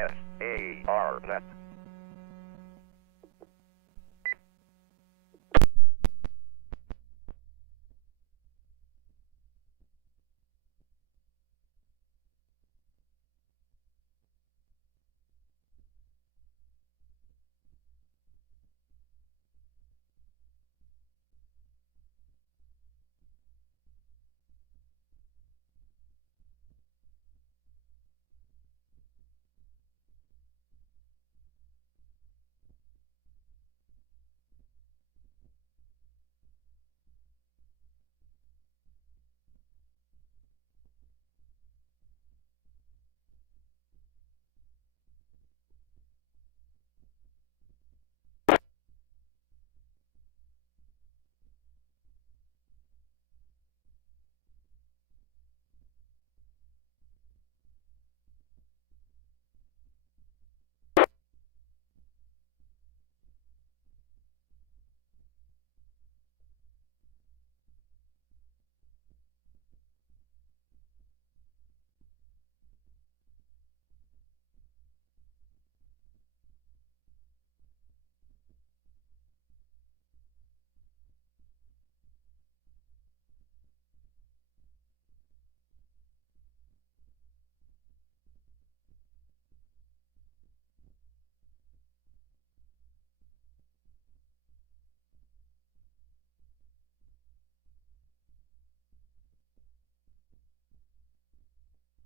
S-A-R-Z.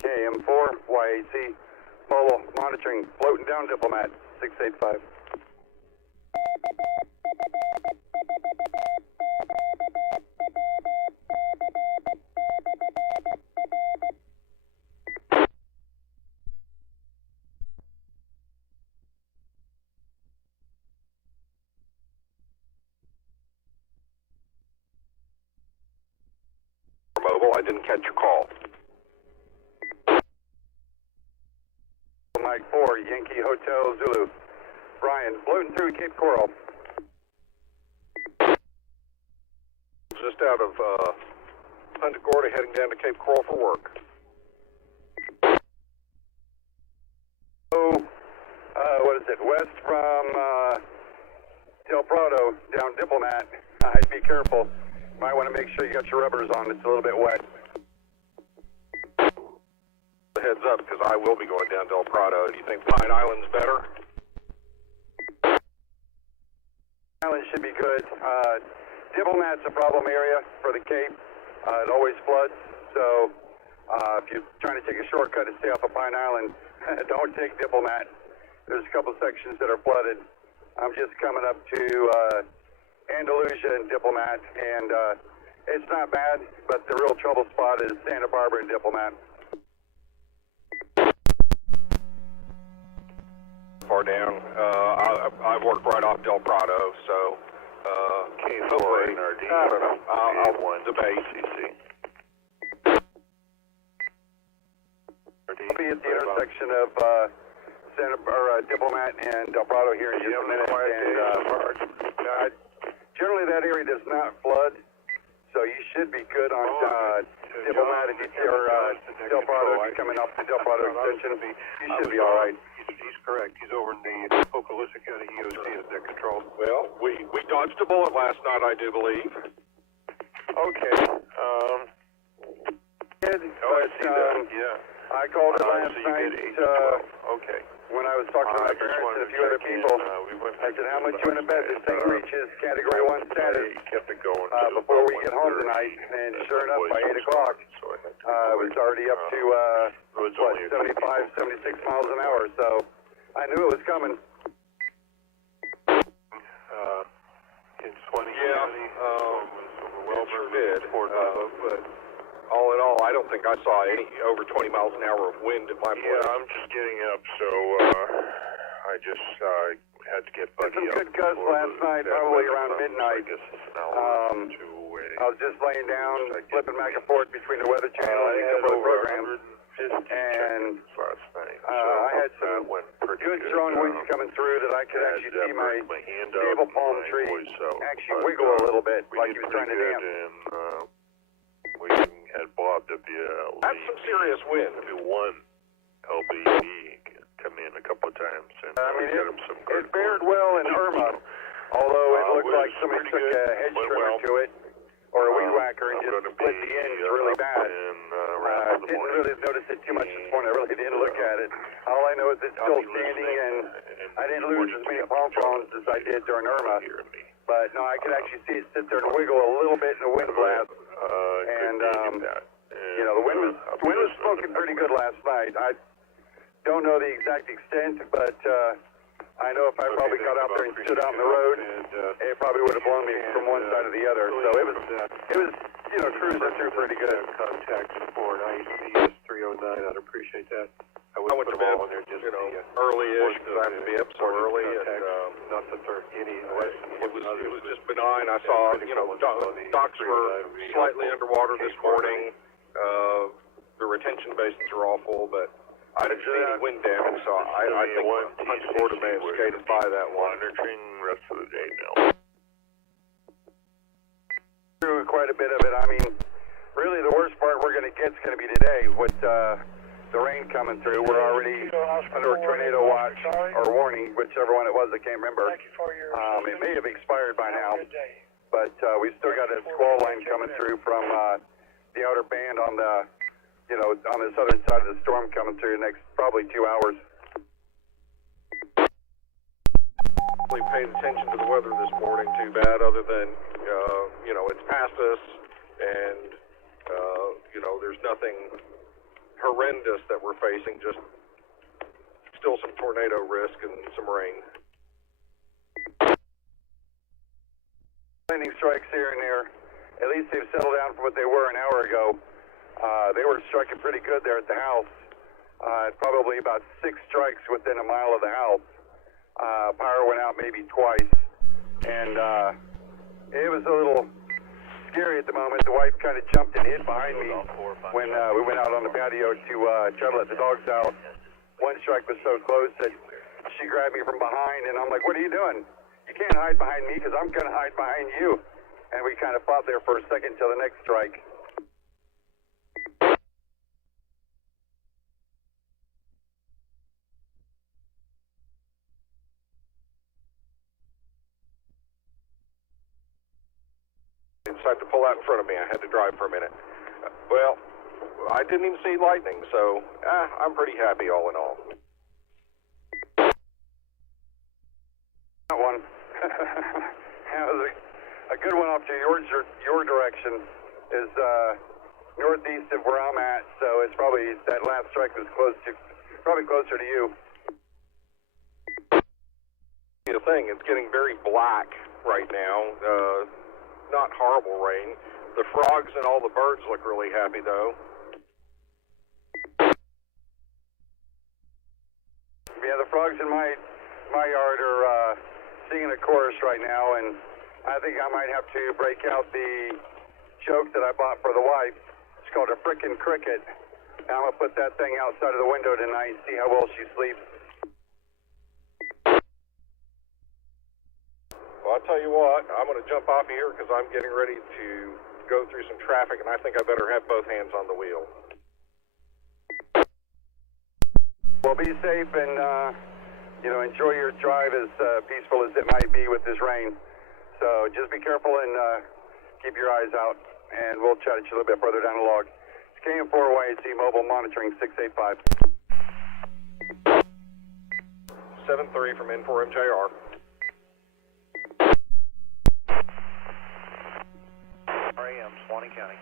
KM4, YAC, Polo, monitoring, floating down Diplomat, 685. Mobile, I didn't catch your call. Mike 4, Yankee Hotel Zulu. Brian, floating through Cape Coral. Just out of Punta Gorda, heading down to Cape Coral for work. Oh, what is it? West from Del Prado, down Diplomat. I'd be careful. Might want to make sure you got your rubbers on. It's a little bit wet. Heads up, because I will be going down Del Prado. Do you think Pine Island's better? Island should be good. Diplomat's a problem area for the Cape. It always floods, so if you're trying to take a shortcut to stay off of Pine Island, don't take Diplomat. There's a couple sections that are flooded. I'm just coming up to Andalusia and Diplomat, and it's not bad, but the real trouble spot is Santa Barbara and Diplomat. Far down. I've worked right off Del Prado, so hopefully, I don't know. I'll debate. I'll be at the intersection of Diplomat and Del Prado here in just a minute. And generally, that area does not flood, so you should be good on Diplomat if you're Del Prado. If you're coming up the Del Prado extension, you should be all right. He's correct. He's over in the Okaloosa County EOC as their control. Well, we dodged a bullet last night, I do believe. Okay. But, I see that. Yeah. I called it last So you night did 8 to 12. Okay. when I was talking to my parents and a few other people. I said, how much you in the bed? This thing reaches Category 1 status Kept it going before we get home tonight. And sure enough, by 8 o'clock, it was already up to, 75, 76 miles an hour. So I knew it was coming. In 20 County, Well, sure did. But all in all, I don't think I saw any over 20 miles an hour of wind at my place. Yeah, I'm just getting up, so I just had to get Buddy some up. good gusts last night, probably around midnight. I was just laying down, flipping back and forth between the Weather Channel and a couple of programs. And I had some good strong winds coming through that I could actually see my stable palm tree actually wiggle a little bit, like he was trying to dance. We had Bob That's some serious wind. one LBE come in a couple times, and I mean, got him some good it fared well in Irma, although it looked like somebody took a hedge trimmer to it, or a weed whacker, and just split the ends really bad. Didn't really notice it too much this morning. I really didn't look at it. All I know is it's still standing, and I didn't lose as many palm fronds as I did during Irma. But no, I could actually see it sit there and wiggle a little bit in the wind blast. And you know, the wind was smoking pretty good last night. I don't know the exact extent, but I know if I probably got out there and stood out in the road, it probably would have blown me from one side to the other. So it was, you know, cruising through pretty good. Contact support, ICS 309, I'd appreciate that. I went to bed, you know, early-ish, because I have to be up so early, and not that there are any it was just benign. I saw, you know, docks were slightly underwater this morning. The retention basins are all full, but I didn't see any wind damage, so I think Punch Florida may have skated by that one. Monitoring rest of the day now. Through quite a bit of it. I mean, really the worst part we're going to get is going to be today with the rain coming through. We're already under a tornado watch or warning, whichever one it was, I can't remember. It may have expired by now, but we've still got a squall line coming through from the outer band on the, you know, on the southern side of the storm coming through the next probably 2 hours. We paid attention to the weather this morning too bad, other than, you know, it's past us, and, you know, there's nothing horrendous that we're facing, just still some tornado risk and some rain. Lightning strikes here and there. At least they've settled down from what they were an hour ago. They were striking pretty good there at the house. Probably about 6 strikes within a mile of the house. Power went out maybe twice, and it was a little scary at the moment. The wife kind of jumped and hid behind me when we went out on the patio to try to let the dogs out. One strike was so close that she grabbed me from behind, and I'm like, "What are you doing? You can't hide behind me because I'm going to hide behind you." And we kind of fought there for a second till the next strike. Decided to pull out in front of me. I had to drive for a minute. Well, I didn't even see lightning, so I'm pretty happy all in all. That one. That was a good one off to your direction. Is northeast of where I'm at, so it's probably that last strike was probably closer to you. The thing, it's getting very black right now. Not horrible rain. The frogs and all the birds look really happy, though. Yeah, the frogs in my yard are singing a chorus right now, and I think I might have to break out the joke that I bought for the wife. It's called a frickin' cricket. And I'm gonna put that thing outside of the window tonight and see how well she sleeps. Well, I'll tell you what, I'm going to jump off here because I'm getting ready to go through some traffic, and I think I better have both hands on the wheel. Well, be safe and, you know, enjoy your drive as peaceful as it might be with this rain. So just be careful and keep your eyes out, and we'll chat at you a little bit further down the log. It's KM4YAC Mobile Monitoring 685. 7-3 from N4MJR. RAM, Swanee County.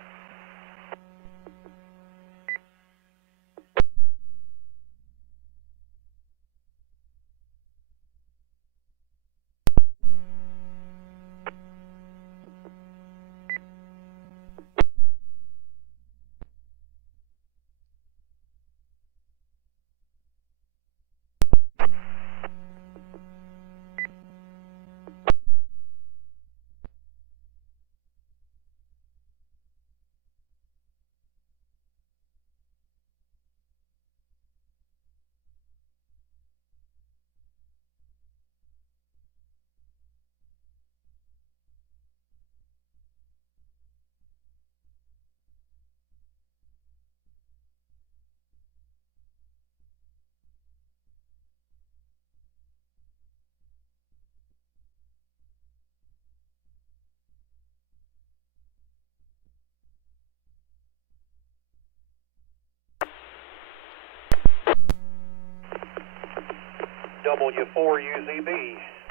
W4UZB,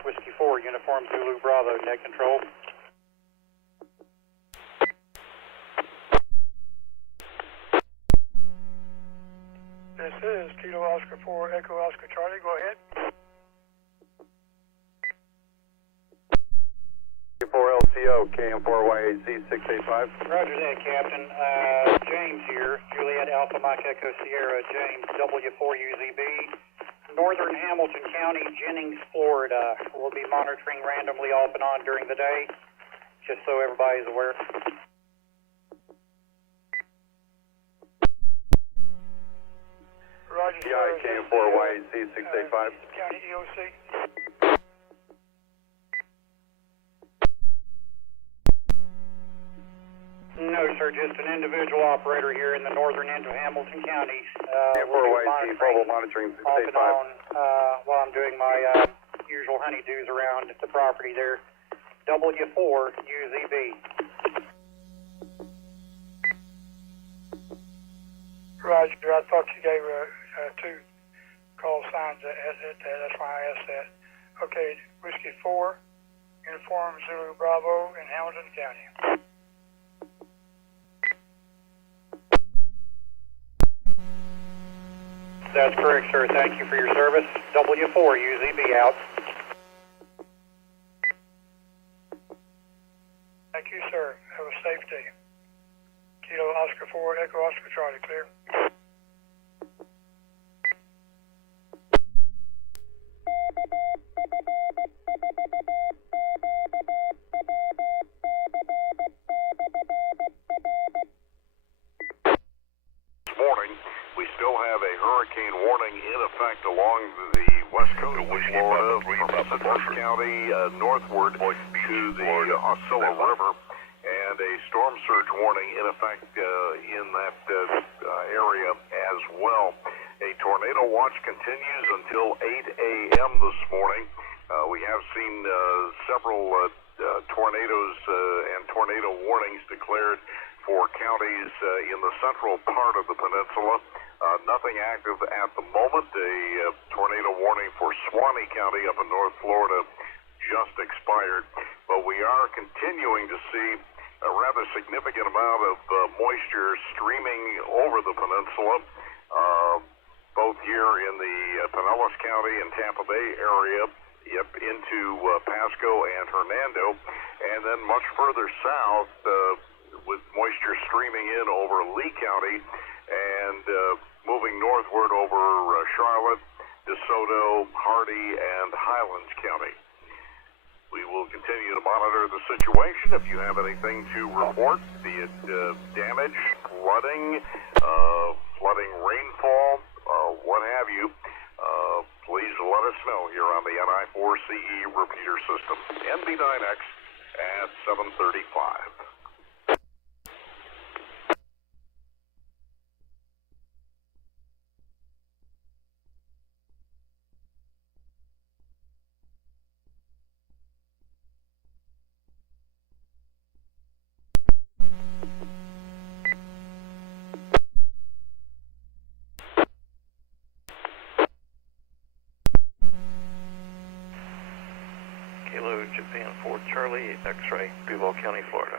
Whiskey 4, Uniform Zulu Bravo, net control. This is Kilo Oscar 4, Echo Oscar Charlie, go ahead. 4LCO, KM4YAC 685. Roger that, Captain. James here, Juliet Alpha Mike Echo Sierra, James W4UZB, Northern Hamilton County, Jennings, Florida. We'll be monitoring randomly off and on during the day, just so everybody's aware. Roger, PI KM4YAC 685. County EOC. No, sir, just an individual operator here in the northern end of Hamilton County. KM4YAC mobile monitoring off and 685. on while I'm doing my usual honeydews around the property there. W4UZB. Roger, I thought you gave two call signs. That's why I asked that. Okay, Whiskey 4, Uniform Zulu Bravo in Hamilton County. That's correct, sir. Thank you for your service. W4UZB out. Thank you, sir. Have a safe day. Kilo Oscar 4, Echo Oscar Charlie, clear. This morning, we still have a hurricane warning in effect along the west coast of Florida, from Citrus County northward to the Osceola River, and a storm surge warning in effect in that area as well. A tornado watch continues until 8 a.m. this morning. We have seen several tornadoes and tornado warnings declared for counties in the central part of the peninsula. Nothing active at the moment. A tornado warning for Suwannee County up in North Florida just expired. But we are continuing to see a rather significant amount of moisture streaming over the peninsula, both here in the Pinellas County and Tampa Bay area, into Pasco and Hernando, and then much further south with moisture streaming in over Lee County and moving northward over Charlotte, DeSoto, Hardy, and Highlands County. We will continue to monitor the situation. If you have anything to report, be it damage, flooding, flooding rainfall, what have you, please let us know here on the NI4CE repeater system. NB9X at 735. Kilo Japan 4 Charlie, X-ray, Duval County, Florida.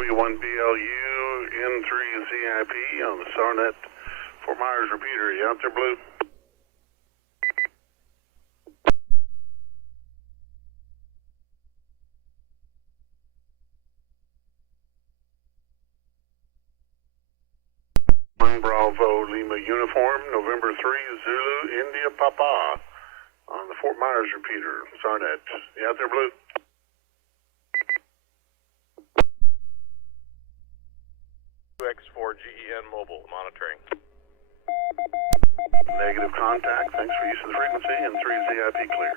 W1BLU N3ZIP on the Sarnet Fort Myers repeater. You out there, Blue? Bravo Lima uniform, November 3, Zulu India Papa on the Fort Myers repeater. Sarnet. You out there, Blue? X4GEN mobile monitoring. Negative contact. Thanks for use of the frequency. And 3 ZIP clear.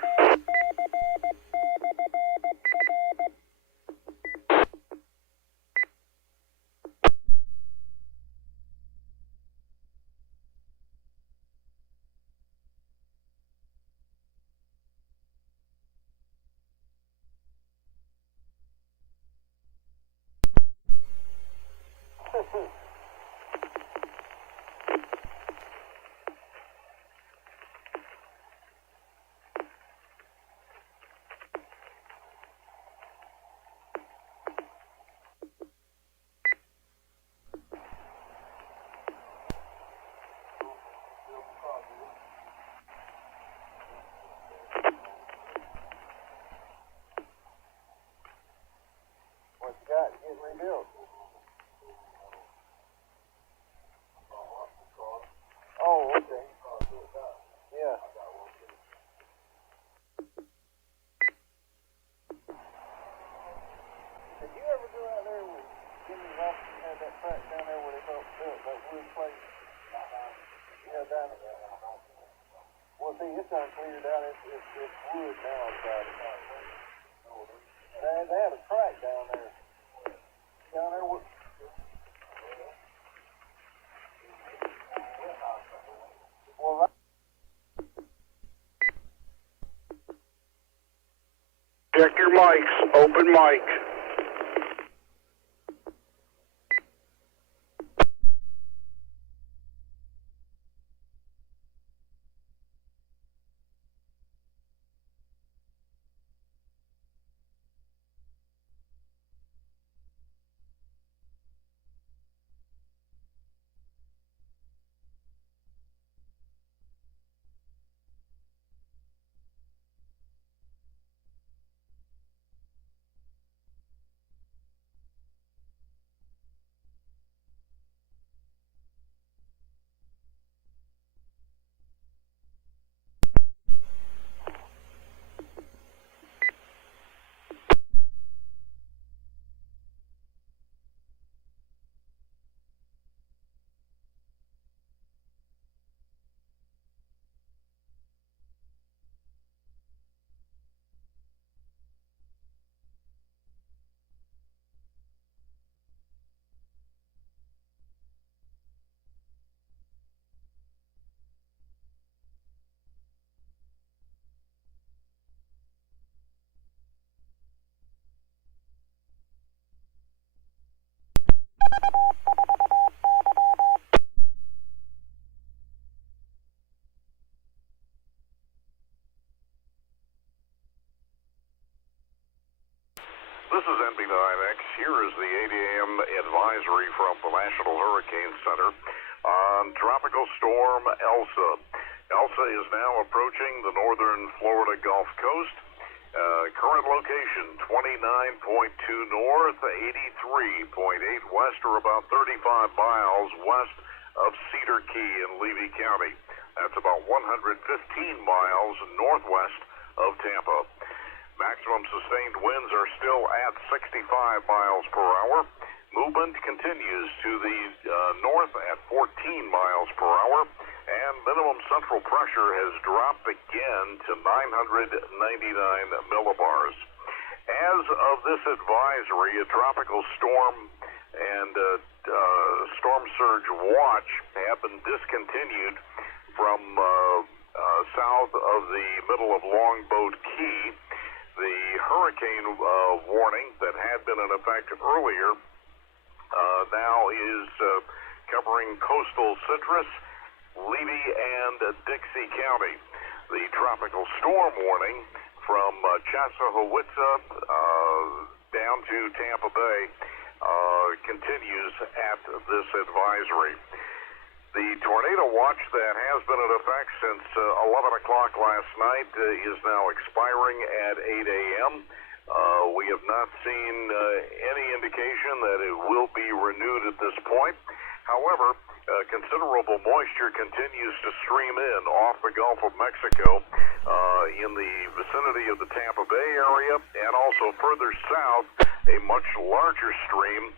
What you got? Getting rebuilt. Oh, okay. Yeah. Did you ever go out there with Jimmy's office and had that track down there where they built that wood place? Yeah, down there. Well, see, it's uncleared out. It's wood now inside it. They had a track down there. Down there with... Well, Check your mics. Open mic. This is NB9X. Here is the 8 a.m. advisory from the National Hurricane Center on Tropical Storm Elsa. Elsa is now approaching the northern Florida Gulf Coast. Current location, 29.2 north, 83.8 west, or about 35 miles west of Cedar Key in Levy County. That's about 115 miles northwest of Tampa. Maximum sustained winds are still at 65 miles per hour. Movement continues to the north at 14 miles per hour. And minimum central pressure has dropped again to 999 millibars. As of this advisory, a tropical storm and storm surge watch have been discontinued from south of the middle of Longboat Key. The hurricane warning that had been in effect earlier now is covering coastal Citrus, Levy, and Dixie County. The tropical storm warning from Chassahooitza down to Tampa Bay continues at this advisory. The tornado watch that has been in effect since 11 o'clock last night is now expiring at 8 a.m. We have not seen any indication that it will be renewed at this point. However, considerable moisture continues to stream in off the Gulf of Mexico in the vicinity of the Tampa Bay area, and also further south, a much larger stream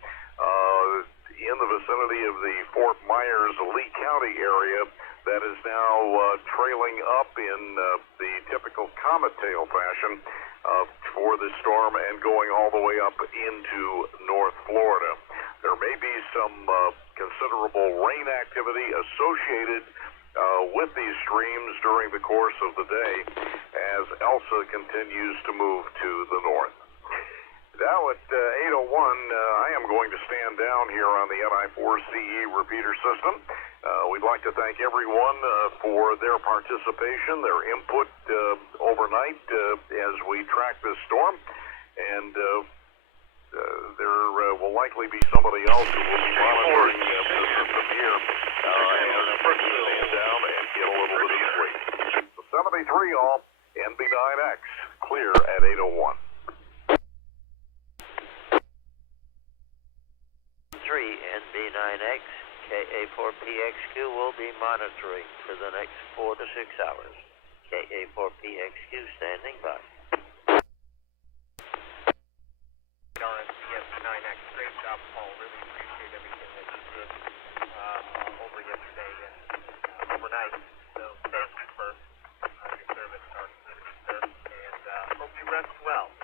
in the vicinity of the Fort Myers, Lee County area that is now trailing up in the typical comet tail fashion for this storm and going all the way up into North Florida. There may be some considerable rain activity associated with these streams during the course of the day as Elsa continues to move to the north. Now at 8:01, I am going to stand down here on the NI4CE repeater system. We'd like to thank everyone for their participation, their input overnight as we track this storm. And there will likely be somebody else who will be monitoring this system here and stand down and get a little bit of sleep. The 73 all, NB9X, clear at 8:01. 3 NB9X, KA4PXQ will be monitoring for the next 4 to 6 hours. KA4PXQ standing by. NB9X, great job, Paul. Really appreciate everything that you did over yesterday and overnight. So thank you for your service to our community, sir, and hope you rest well.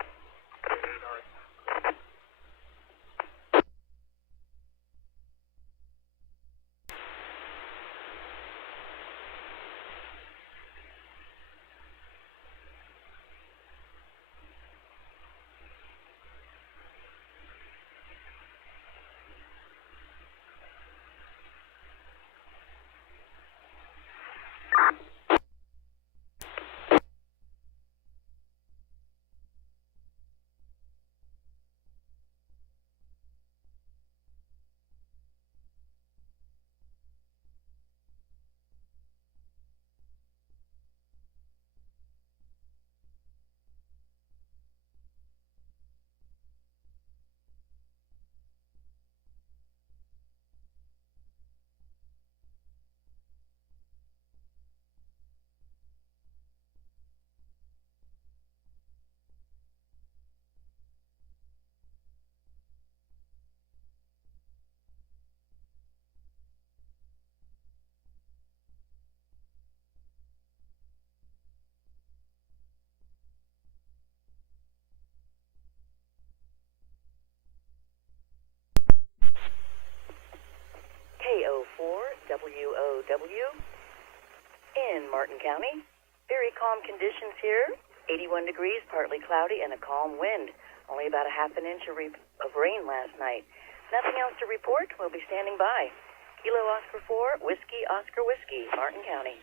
KO4WOW in Martin County. Very calm conditions here. 81 degrees, partly cloudy, and a calm wind. Only about a half an inch of rain last night. Nothing else to report. We'll be standing by. Kilo Oscar 4, Whiskey Oscar Whiskey, Martin County.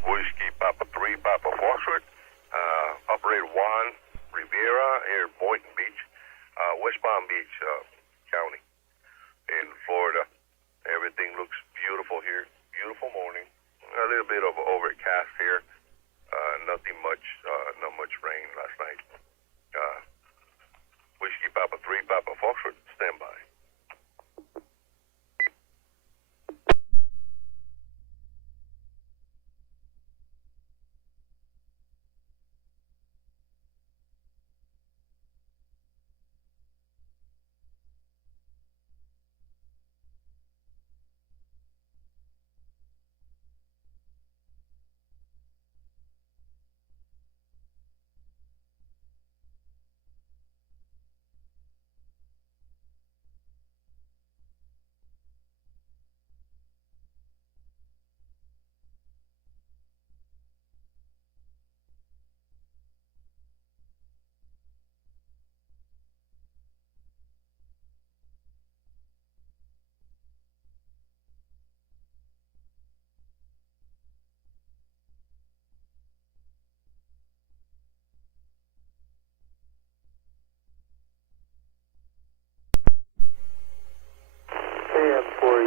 Whiskey Papa 3 Papa Foxtrot, Operator Juan Rivera here at Boynton Beach, West Palm Beach County in Florida. Everything looks beautiful here. Beautiful morning. A little bit of overcast here. Nothing much, not much rain last night. Whiskey Papa 3 Papa Foxtrot, stand by.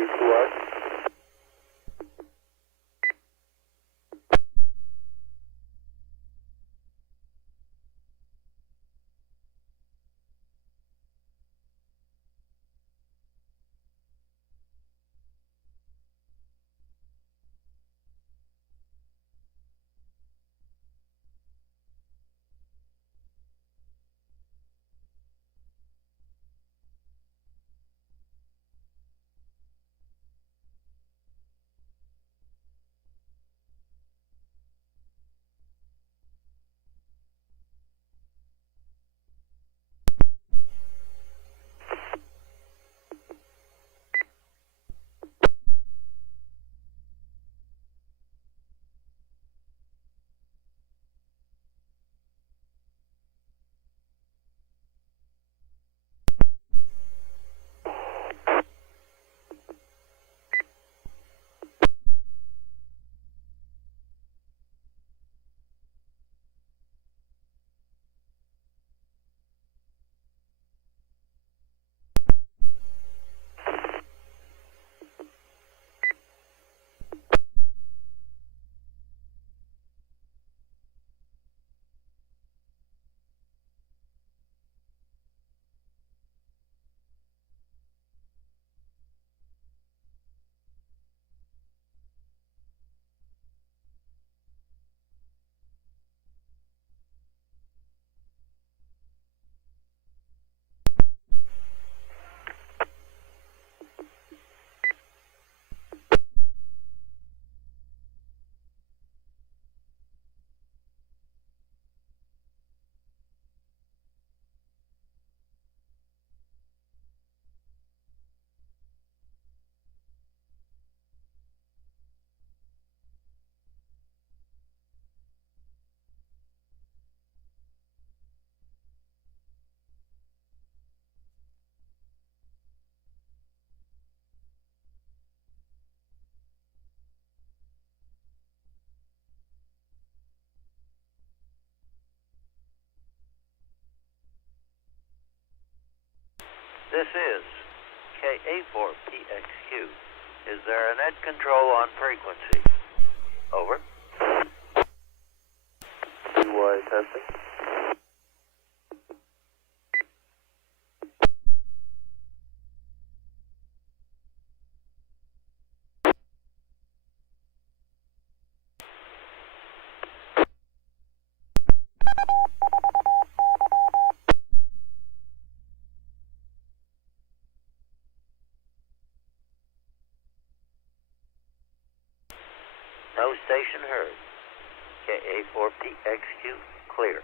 to us. This is KA4PXQ. Is there a net control on frequency? Over. UI testing. No station heard. KA4PXQ, clear.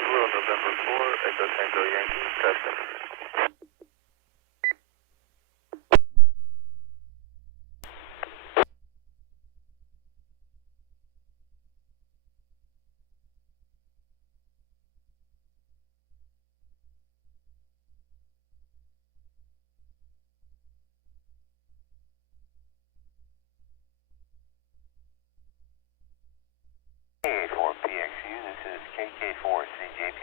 Hello, November 4, Echo Tango Yankee, testing. KA4PXU, this is KK4CJP.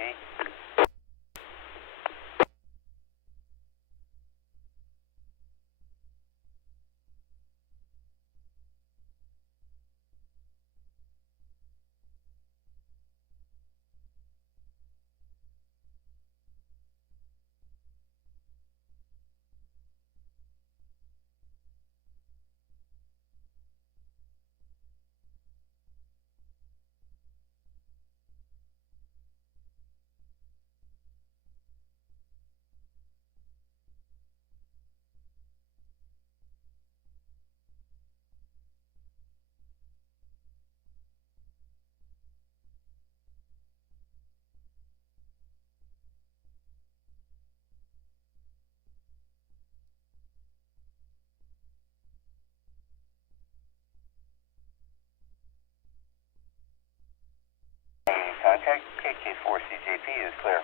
Contact KK4CJP is clear.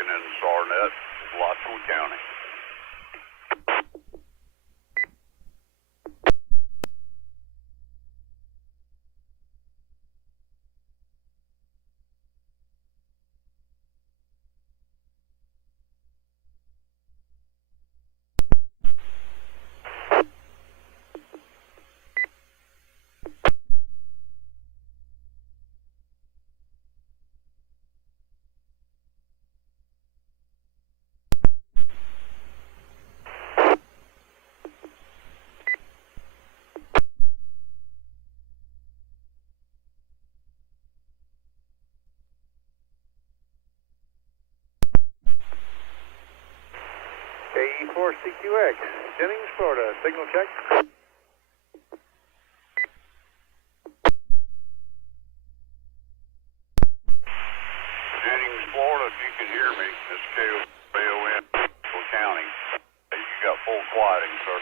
working in Sarnet, Lotswood County. KE4CQX, Jennings, Florida. Signal check. Jennings, Florida, if you can hear me, this is KON, County. You got full quieting, sir.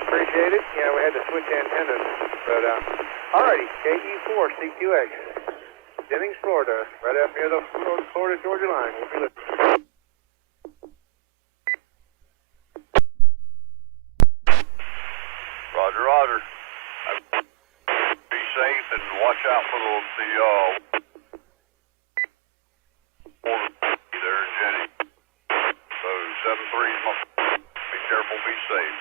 Appreciate it. Yeah, we had to switch antennas, but alrighty. KE4CQX, Jennings, Florida, right up near the Florida-Georgia line. We'll be listening. Roger, roger. Be safe and watch out for the there in Jenny. So 7-3, be careful, be safe.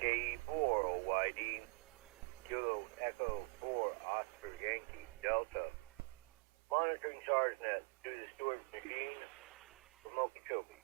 KE4 OYD, Kilo Echo 4 Oscar Yankee Delta. Monitoring SARSnet through the storage machine from Okeechobee.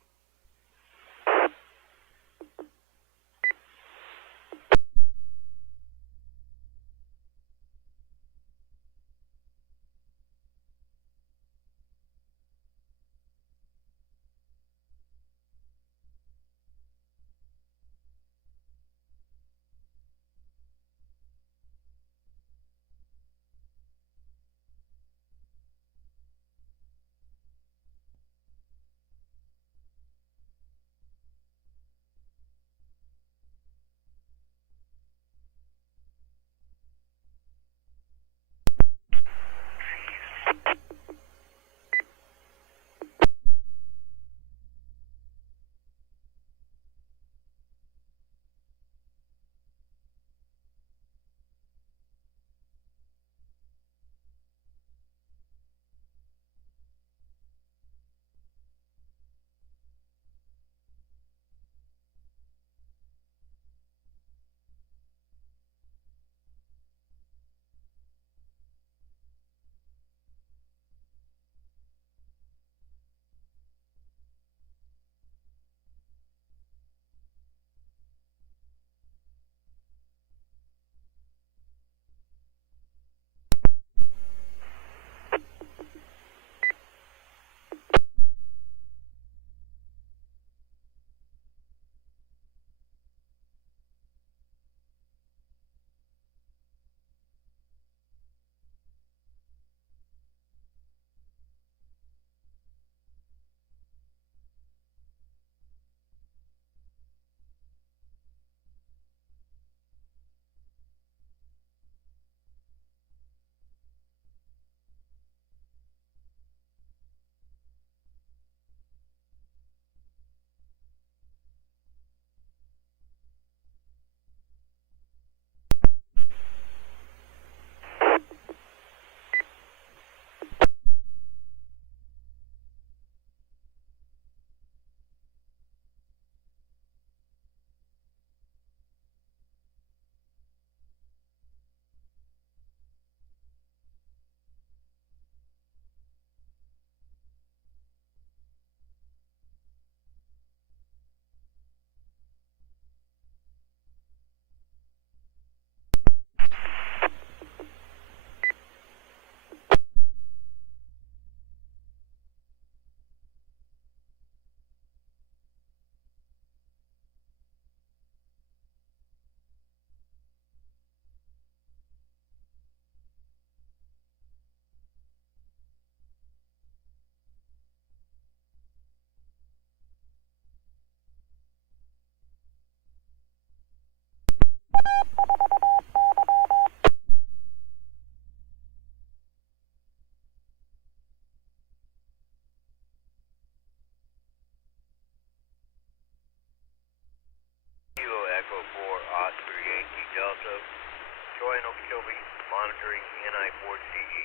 monitoring NI4CE.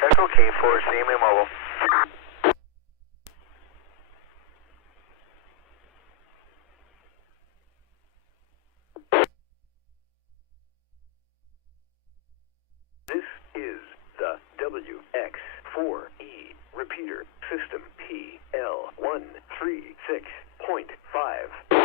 Echo K4, CMA Mobile. This is the WX4E repeater system PL136.5.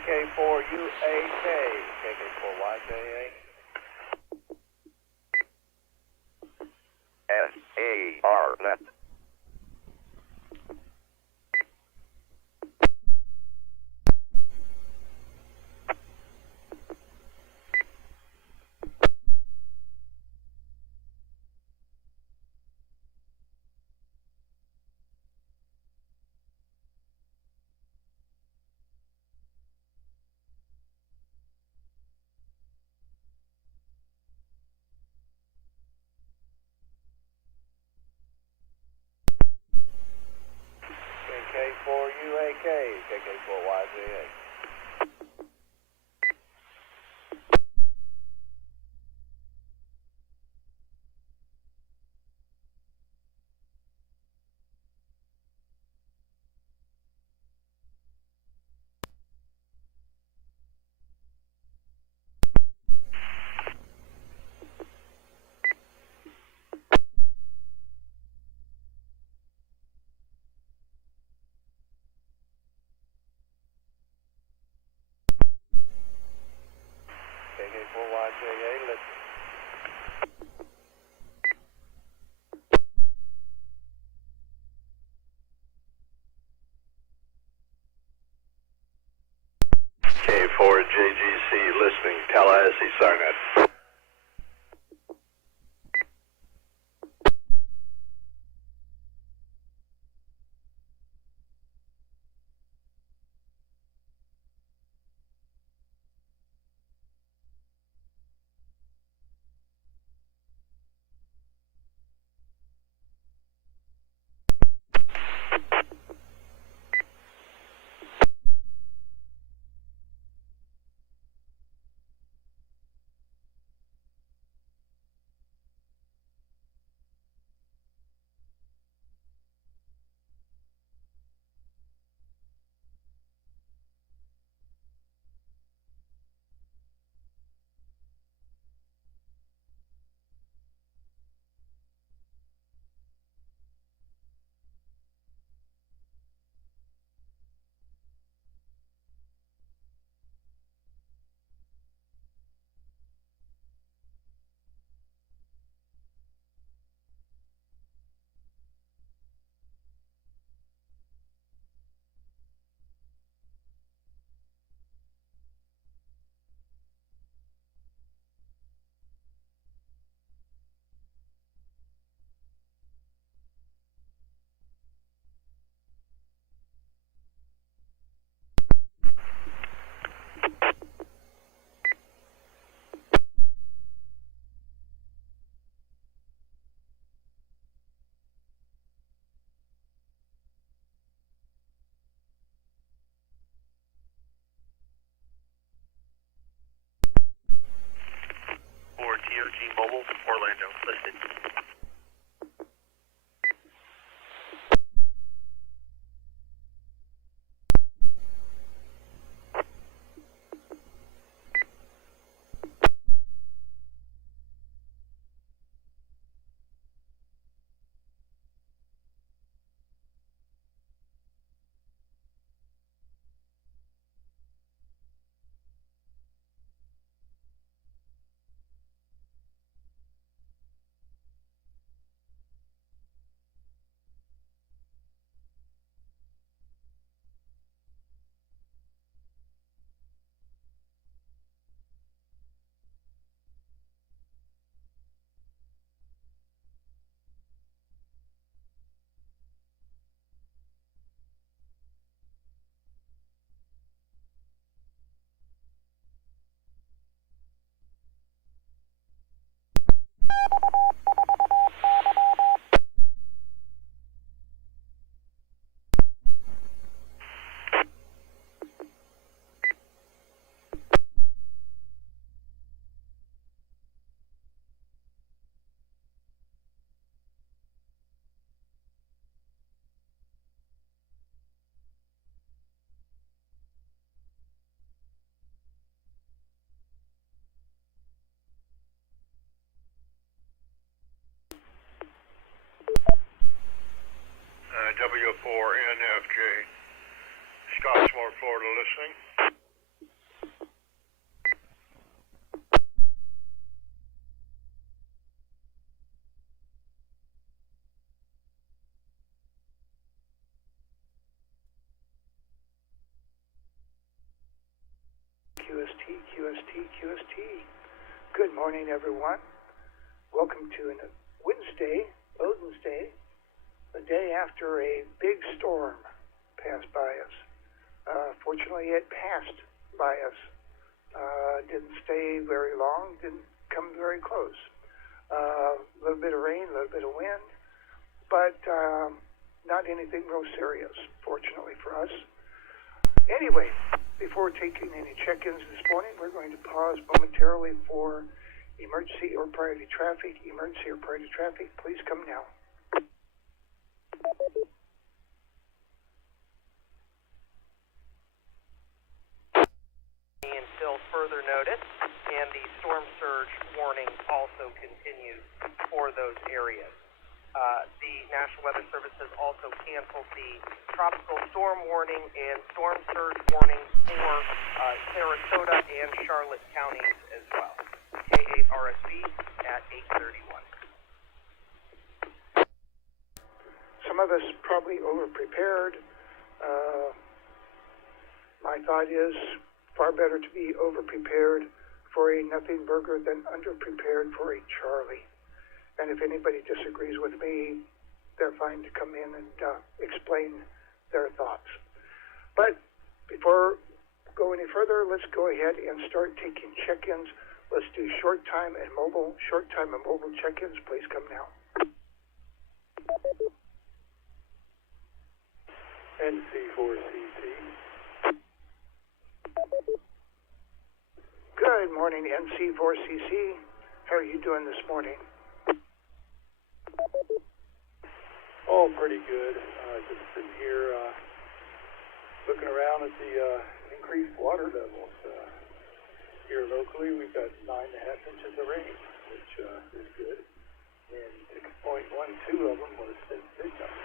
KK4UAK, KK4YJA. SAR left. KK4UAK, KK4YJA. KK4YJA, listen. K4JGC listening, Tallahassee SARNet. QST. Good morning, everyone. Welcome to Wednesday, Odin's Day, the day after a big storm passed by us. Fortunately, it passed by us. Didn't stay very long, didn't come very close. A little bit of rain, a little bit of wind, but not anything real serious, fortunately for us. Anyway, before taking any check-ins this morning, we're going to pause momentarily for emergency or priority traffic. Emergency or priority traffic, please come now. Until further notice, and the storm surge warning also continues for those areas. The National Weather Service has also canceled the tropical storm warning and storm surge warning for Sarasota and Charlotte counties as well. K8 RSV at 8:31. Some of us probably over-prepared. My thought is far better to be over-prepared for a nothing burger than under-prepared for a Charlie. And if anybody disagrees with me, they're fine to come in and explain their thoughts. But before go any further, let's go ahead and start taking check-ins. Let's do short time and mobile check-ins. Please come now. NC4CC. Good morning, NC4CC. How are you doing this morning? Oh, pretty good. Just sitting here looking around at the increased water levels. Here locally, we've got 9.5 inches of rain, which is good. And 6.12 of them was since midnight.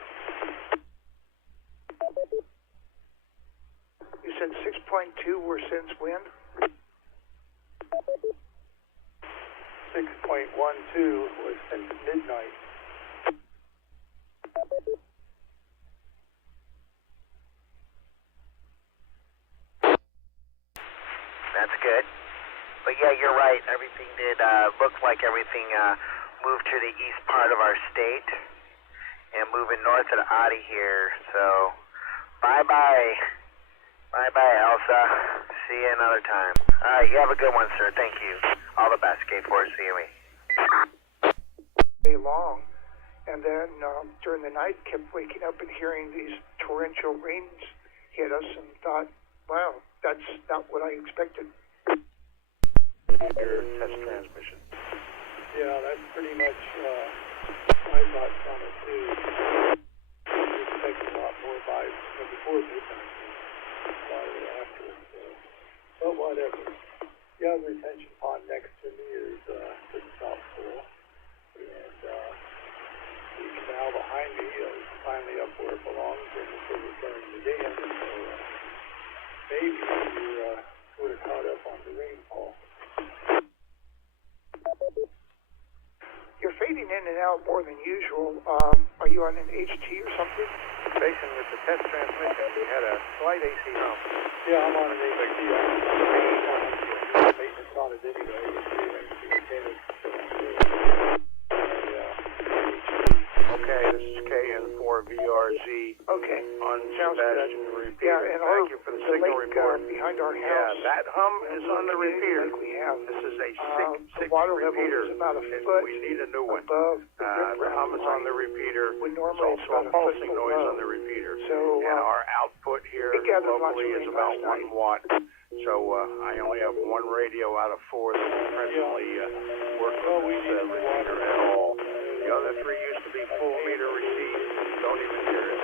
You said 6.2 were since when? 6.12 was since midnight. That's good. But yeah, you're right. Everything did look like everything moved to the east part of our state and moving north and out of here. So bye-bye. Bye-bye, Elsa. See you another time. All right, you have a good one, sir. Thank you. All the best, K4 CME. Day long, and then during the night kept waking up and hearing these torrential rains hit us and thought, wow, that's not what I expected. Your test transmission. Yeah, that's pretty much my thoughts on it too. We expect a lot more before midnight, a lot of it after. But whatever. Yeah, the retention pond next to me is pretty top full, and the canal behind me is finally up where it belongs, and it's overflowing the dam. So maybe you're sort of caught up on the rainfall. You're fading in and out more than usual. Are you on an HT or something? Station with the test transmission, we had a slight AC hump. Yeah, I'm on an HT. Maintenance on it anyway. Okay, this is KN4VRZ. Okay. On Sounds Sebastian good. repeater. Yeah, and Thank you for the signal lake, report. behind our house. Yeah, that hum is on the repeater. Like we have. This is a The 6 water level repeater. is about a and foot we need a new one. above the The hum is on the repeater. When There's normally it's also a about a foot pulsing noise below. on the repeater. So, and our output here we gathered lots locally of is rain about last 1 watt. So I only have one radio out of 4 that's presently working with this repeater at all. The other 3 used to be full meter receipt. Don't even hear it.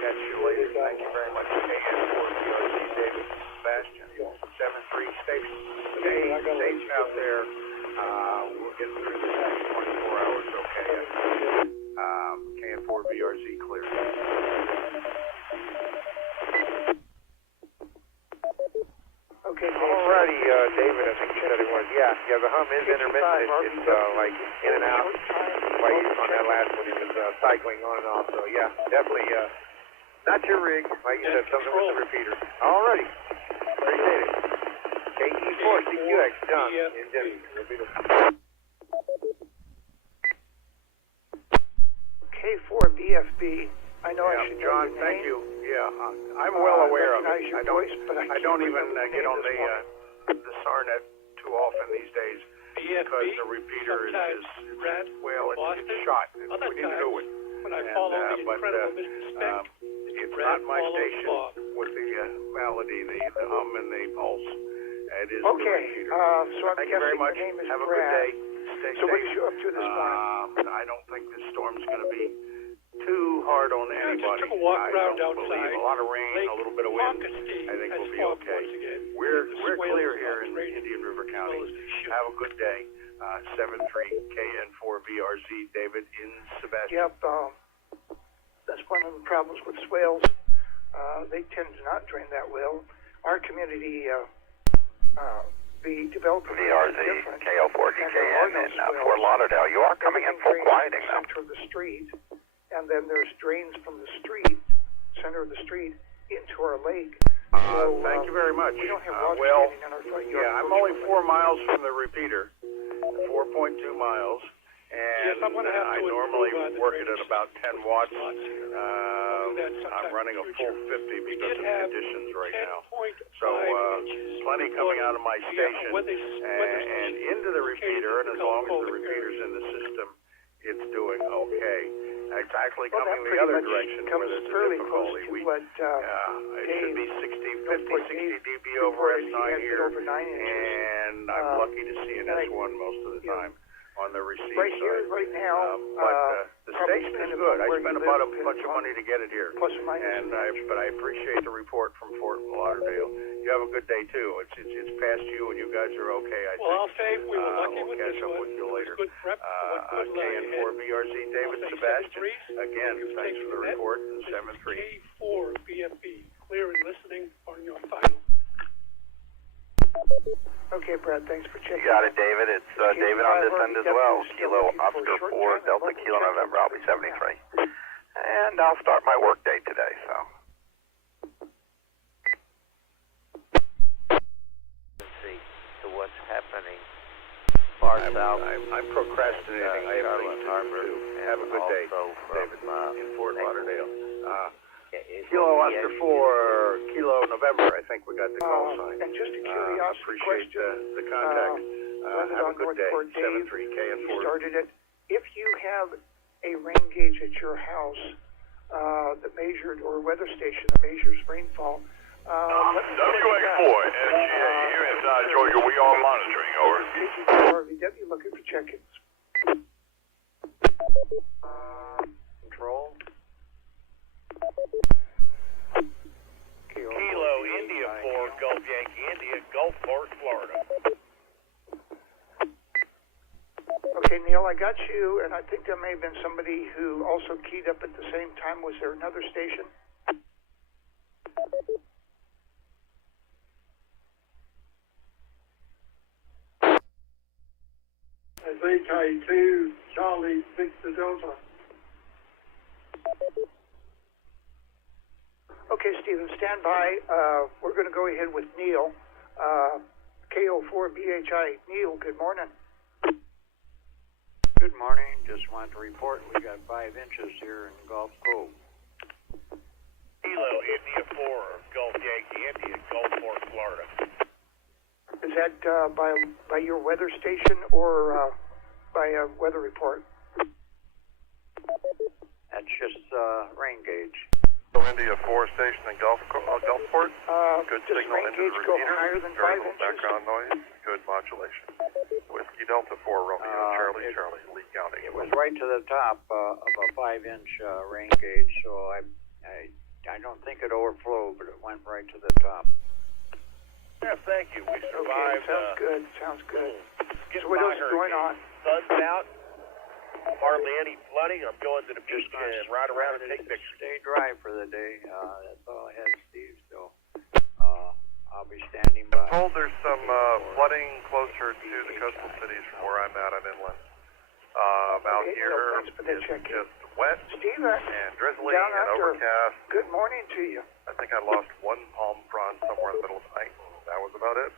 Catch you later. Thank you very much. KN4VRZ, David Sebastian. 7-3 station. Stay safe out there. We'll get through the next 24 hours, okay? KN4VRZ clear. Okay, Alrighty, David, I think you said it was. Yeah, the hum is intermittent. It's like in and out. Like on that last one, it was cycling on and off. So yeah, definitely not your rig. Like you said, something with the repeater. Alrighty, appreciate it. AE4CQX, John. K4BFB. I know I should John, know your thank name. you. Yeah, I'm well aware of it. Recognize your voice, but I don't can't even remember the get name on this morning. the SARnet too often these days because the repeater is shot. We didn't do it. When I follow the incredible Mr. Speck, it's not my station with the melody, the hum, and the pulse. It is the repeater. So I'm Thank you very guessing much. your name is Have a Brad. good day. Stay So what safe. are you up to this morning? I don't think this storm's going to be too hard on anybody. just took a walk around I don't believe outside. a lot of rain, Lake a little bit of wind. Montesquieu I think has we'll be formed okay. once again. We're The clear swales here in operating Indian River as County. well as they should. Have a good day. 73KN4VRZ, David in Sebastian. Yep, that's one of the problems with swales. They tend to not drain that well. Our community, the developer VRZ, KL4DKN in Fort Lauderdale. You are coming in full quieting now. Center of the street, and then there's drains from the street, center of the street, into our lake. So, Thank you very much. We don't have water Well, standing in our front yard. yeah, I'm only 4 miles from the repeater, 4.2 miles, and Yes, I'm gonna have I to normally improve, the work it at drainage about 10 watts. slots here. I'm running a full 50 because of the conditions right now. So, 10.5 inches plenty coming out of my station when they and into the repeater, and as long as the repeater's in the system, it's doing okay. Exactly Well, coming that the pretty other much direction where comes there's a fairly close difficulty. to what It should be 50, Northport 60 Dave dB over reported. He S9 had it here, over 9 inches. and I'm lucky to see an S1 most of the time on the receive Right side. here, right now, But the probably station is depending good. on I where spent you about a live, bunch of money to get it here, plus or minus. but I appreciate the report from Fort Lauderdale. You have a good day too. It's past you, and you guys are okay. I Well, I'll say we were lucky we'll with catch this up one. with you later. Good prep for what could lie ahead. KN4BRZ, David I'll say Sebastian. 7-3. Again, You've thanks taken for the that. report. This is 7-3. K4 BFB. Clear and listening on your final. Okay, Brad, thanks for checking. You got it, David. It's David on this end as well. Kilo Oscar 4, Delta Kilo November. I'll be 73. And I'll start my work day today, so. To what's happening far south. I'm procrastinating. I have things to do. Have a good day, David, in Fort Lauderdale. Kilo Oscar 4, Kilo November. I think we got the call sign. And just a curiosity Appreciate question. the contact. Landed Have on a good day. Northport Dave. 73KN4. He started it. If you have a rain gauge at your house that measured, or a weather station that measures rainfall, WA4, NGA here in Georgia. We are monitoring, over. RVW looking for check-ins. Control. Kilo India 4, Gulf Yankee India, Gulfport, Florida. Okay, Neil, I got you, and I think there may have been somebody who also keyed up at the same time. Was there another station? VK2, Charlie, Victor Delta. Okay, Stephen, stand by. We're going to go ahead with Neil. KO4BHI. Neil, good morning. Good morning. Just wanted to report we got 5 inches here in Gulf Cove. Kilo India 4, Gulf Yankee India, Gulfport, Florida. Is that by your weather station or by a weather report? That's just rain gauge. India 4 station in Gulfport. Good Does signal rain into gauge the go repeater. higher than 5 Very little inches? background noise. Good modulation. Whiskey Delta 4 Romeo Charlie, Lee County. It was right to the top of a 5-inch rain gauge, so I don't think it overflowed, but it went right to the top. Yeah, thank you. We survived. Okay, sounds good. So Getting what by else is going on? Sun's out. Hardly any flooding. I'm going to the beach and ride around and take pictures. Stay dry for the day. That's all I had, Steve. So I'll be standing by. I'm told there's some flooding closer to the coastal cities from where I'm at. I'm inland. Out Okay, here, thanks for the it's check-in. just wet Steve, and drizzly down and under. overcast. Good morning to you. I think I lost one palm frond somewhere in the middle of the night. That was about it.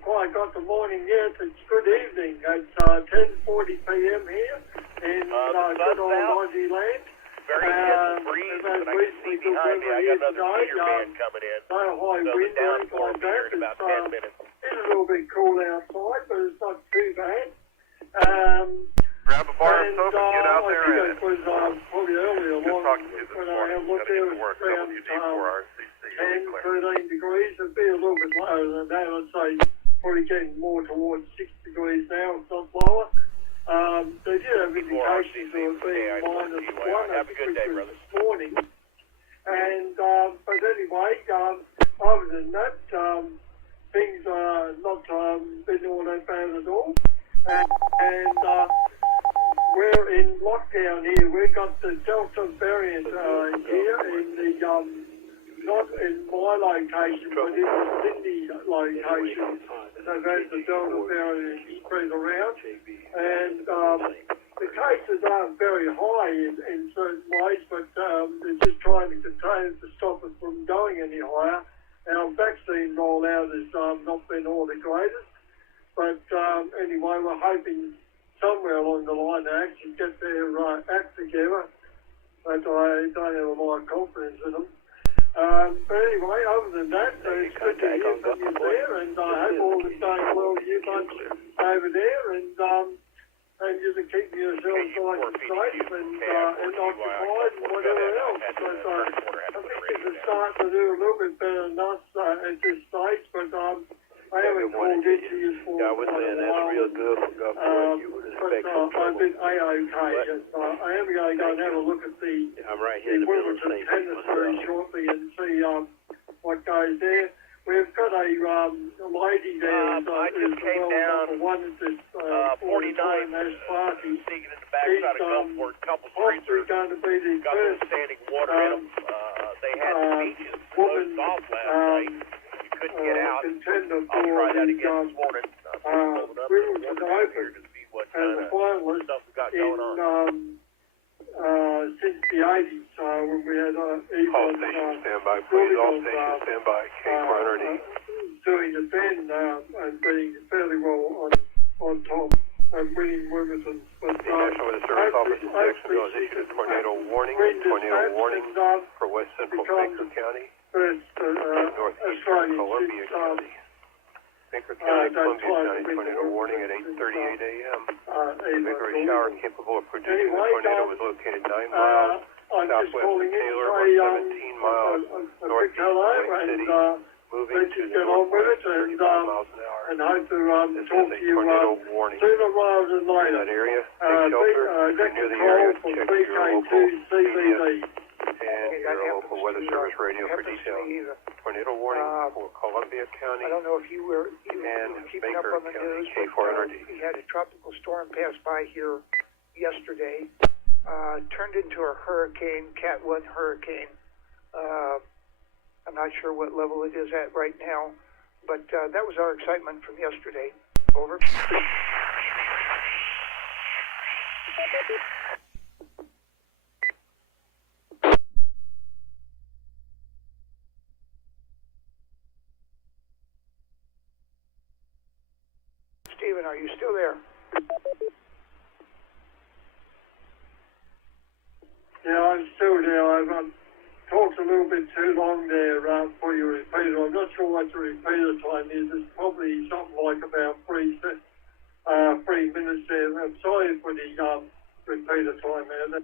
haven't quite got the morning yet. It's good evening. It's 10:40 p.m. here in good old Aussie land. Very gentle breeze, but I can see behind me I got another feeder band coming in. No high So the wind or anything downpour like will be here that. in about 10 minutes. It's a little bit cool outside, but it's not too bad. Grab a bar of soap and get out there I and think it was probably earlier Good along talking to you this when I morning. had looked Gotta there, get it to work. was around WD4 RCC. 10, 13 degrees. It'd be a little bit lower than that. I'd say probably getting more towards 6 degrees now, if not lower. They did have indications of it being -1. Have a good day, brother. This morning. And, but anyway, other than that, things are not been all that bad at all. And we're in lockdown here. We've got the Delta variant here in the, not in my location, but in the Sydney location. They've had the Delta variant spread around. And the cases aren't very high in certain ways, but they're just trying to contain it to stop it from going any higher. Our vaccine rollout has not been all the greatest. But anyway, we're hoping somewhere along the line to actually get their act together. But I don't have a lot of confidence in them. But anyway, other than that, it's good to hear from you there, and I hope all is going well with you bunch over there, and you to keep yourselves nice and safe and occupied and whatever else. But I think it's starting to do a little bit better than us at this stage, but I haven't called into you for a while. Real good for you would expect but I've been A-OK, and I am going to go and have a look at the Wimbledon tennis very shortly and see what goes there. We've got a lady there I just came down one at this 49 Nash Party. sneaking in the backside of Gulfport. A couple streets Possibly going to be the got a little first standing water in them. They had the beaches closed off last night. You couldn't get out. Contender I'll for try that the again this morning. Wimbledon Open as a finalist stuff we got going on. Since the 80s, when we had All stations stand by, please. All stations stand by. K400E. Doing the bend and being fairly well on top and winning Wimbledon. But The National Weather Service Office in Jacksonville has issued a tornado warning for west central Baker County first northeastern Columbia County. Baker County, Columbia County tornado warning at 8:38 a.m. A vigorous shower capable of producing a tornado was located 9 miles southwest of Taylor or 17 miles northeast of Lake City, moving to the northwest 35 miles an hour. And hope to talk to you tornado warning. sooner rather than In later. that area, take shelter. If you're near the area, from check your local BK2CVD. and your local weather service radio for details. Tornado warning for Columbia County I don't know if you were and keeping up Baker on the County, news. K400E. We had a tropical storm pass by here yesterday. Turned into a hurricane, Cat 1 hurricane. I'm not sure what level it is at right now, but that was our excitement from yesterday. Over. Stephen, are you still there? Yeah, I'm still there. I've talked a little bit too long there for your repeater. I'm not sure what the repeater time is. It's probably something like about 3 minutes there. I'm sorry for the repeater time there.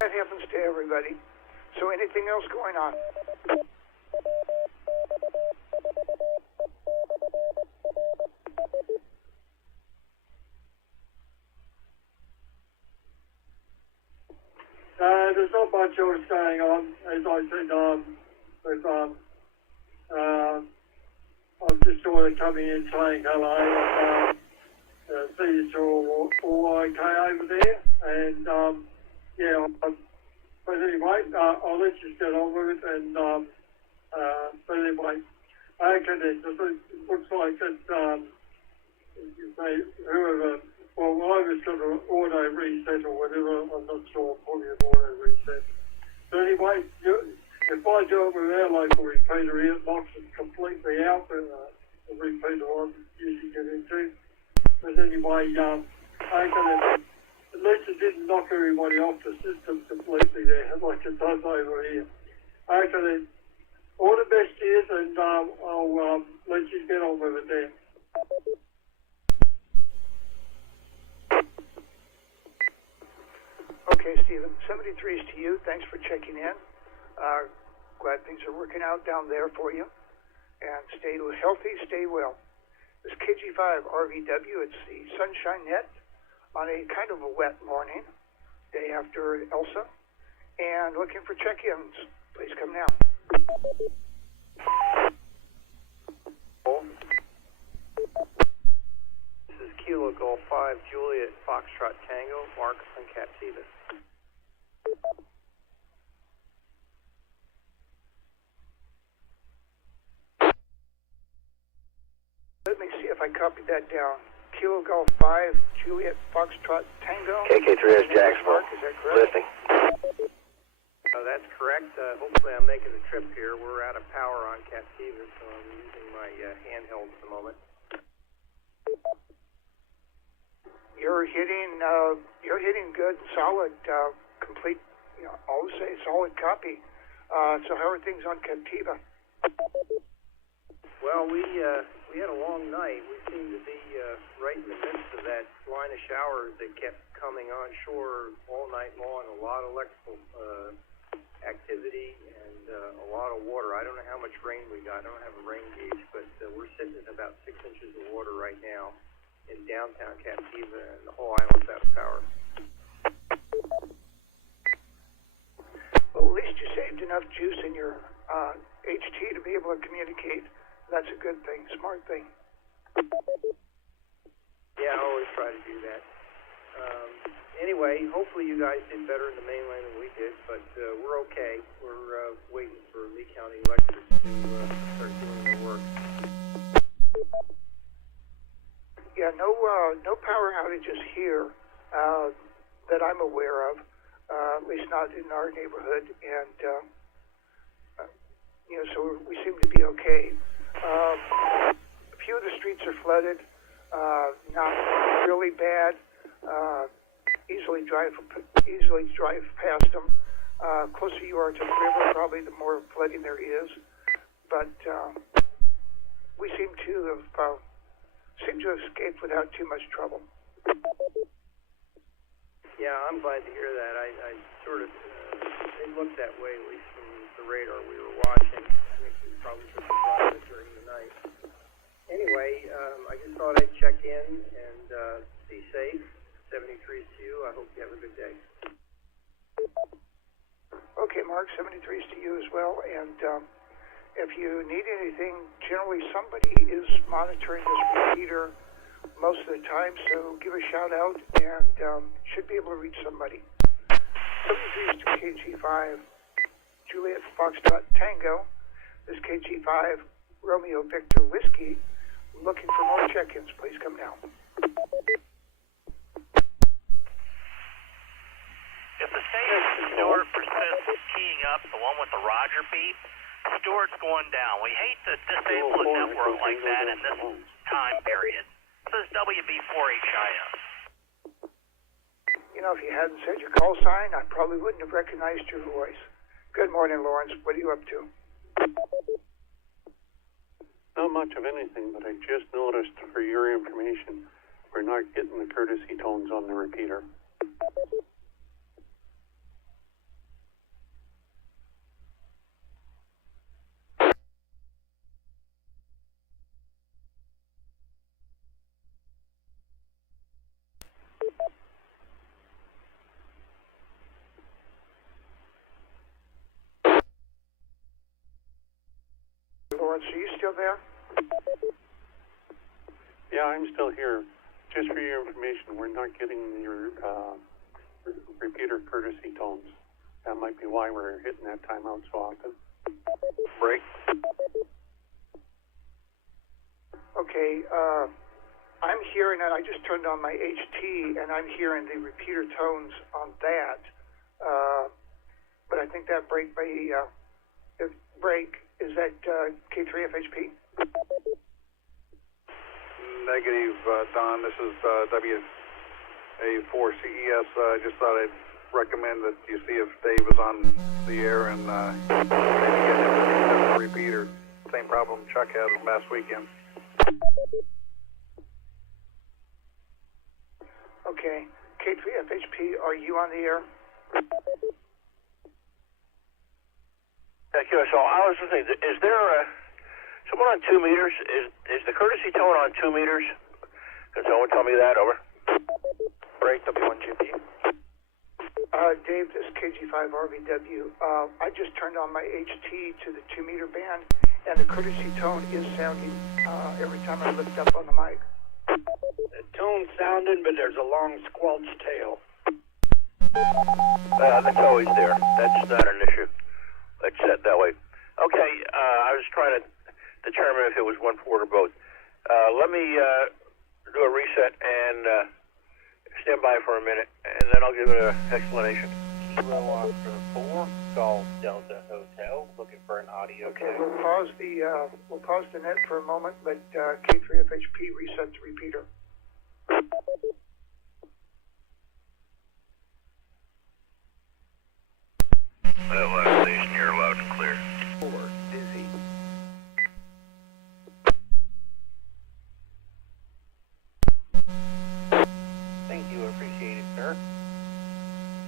That happens to everybody. So anything else going on? There's not much else going on. As I said, I'm just sort of coming in saying hello. See you all okay over there. And yeah, but anyway, I'll let you get on with it. And but anyway, okay then. It looks like that whoever, well, I was going to auto reset or whatever. I'm not sure. Probably an auto off the system completely there, like it does over here. Okay, all the best years, and I'll let you get on with it then. Okay, Stephen, 73 is to you. Thanks for checking in. Glad things are working out down there for you. And stay healthy, stay well. This KG5 RVW, it's the Sunshine Net on a kind of a wet morning, day after Elsa, and looking for check-ins. Please come now. This is Kilo Golf 5, Juliet Foxtrot Tango, Marcus and Captiva. Let me see if I copied that down. Kilo Golf 5, Juliet Foxtrot Tango. KK3S Jacksonville. Is that correct? Listening. That's correct. Hopefully I'm making the trip here. We're out of power on Captiva, so I'm using my handheld at the moment. You're hitting good, solid, complete, I would say solid copy. So how are things on Captiva? Well, we had a long night. We seemed to be right in the midst of that line of showers that kept coming on shore all night long. A lot of electrical activity and a lot of water. I don't know how much rain we got. I don't have a rain gauge, but we're sitting at about 6 inches of water right now in downtown Captiva, and the whole island's out of power. Well, at least you saved enough juice in your HT to be able to communicate. That's a good thing, smart thing. Yeah, I always try to do that. Anyway, hopefully you guys did better in the mainland than we did, but we're okay. We're waiting for Lee County Electric to start doing their work. Yeah, no power outages here that I'm aware of, at least not in our neighborhood, and so we seem to be okay. A few of the streets are flooded, not really bad. Easily drive past them. Closer you are to the river, probably the more flooding there is. But we seem to have escaped without too much trouble. Yeah, I'm glad to hear that. I sort of it looked that way, at least from the radar we were watching. I think we probably took the drive during the night. Anyway, I just thought I'd check in and be safe. 73 to you. I hope you have a good day. Okay, Mark, 73 to you as well. And if you need anything, generally somebody is monitoring this repeater most of the time, so give a shout out and should be able to reach somebody. 73 to KG5, Juliet Foxtrot Tango. This KG5, Romeo Victor Whiskey. Looking for more check-ins. Please come now. If the station Stewart persists keying up, the one with the Roger beep, Stewart's going down. We hate to disable a network like that in this time period. This is WB4HIS. If you hadn't said your call sign, I probably wouldn't have recognized your voice. Good morning, Lawrence. What are you up to? Not much of anything, but I just noticed for your information, we're not getting the courtesy tones on the repeater. Lawrence, are you still there? Yeah, I'm still here. Just for your information, we're not getting your repeater courtesy tones. That might be why we're hitting that timeout so often. Break. Okay, I'm hearing, and I just turned on my HT, and I'm hearing the repeater tones on that. But I think that break is that K3FHP? Negative, Don. This is WA4CES. I just thought I'd recommend that you see if Dave is on the air and maybe get him to reset the repeater. Same problem Chuck had last weekend. Okay. K3FHP, are you on the air? Thank you. So I was listening. Is there someone on 2 meters? Is the courtesy tone on 2 meters? Can someone tell me that? Over. Break W1GP. Dave, this is KG5RVW. I just turned on my HT to the 2 meter band, and the courtesy tone is sounding every time I lift up on the mic. The tone's sounding, but there's a long squelch tail. That's always there. That's not an issue. It's set that way. Okay, I was trying to determine if it was one port or both. Let me do a reset and stand by for a minute, and then I'll give it an explanation. Kilo Oscar 4, Golf Delta Hotel, looking for an audio Okay, check. we'll pause the net for a moment, let K3FHP reset the repeater. Last station, you're loud and clear. 4, busy. Thank you, appreciate it, sir.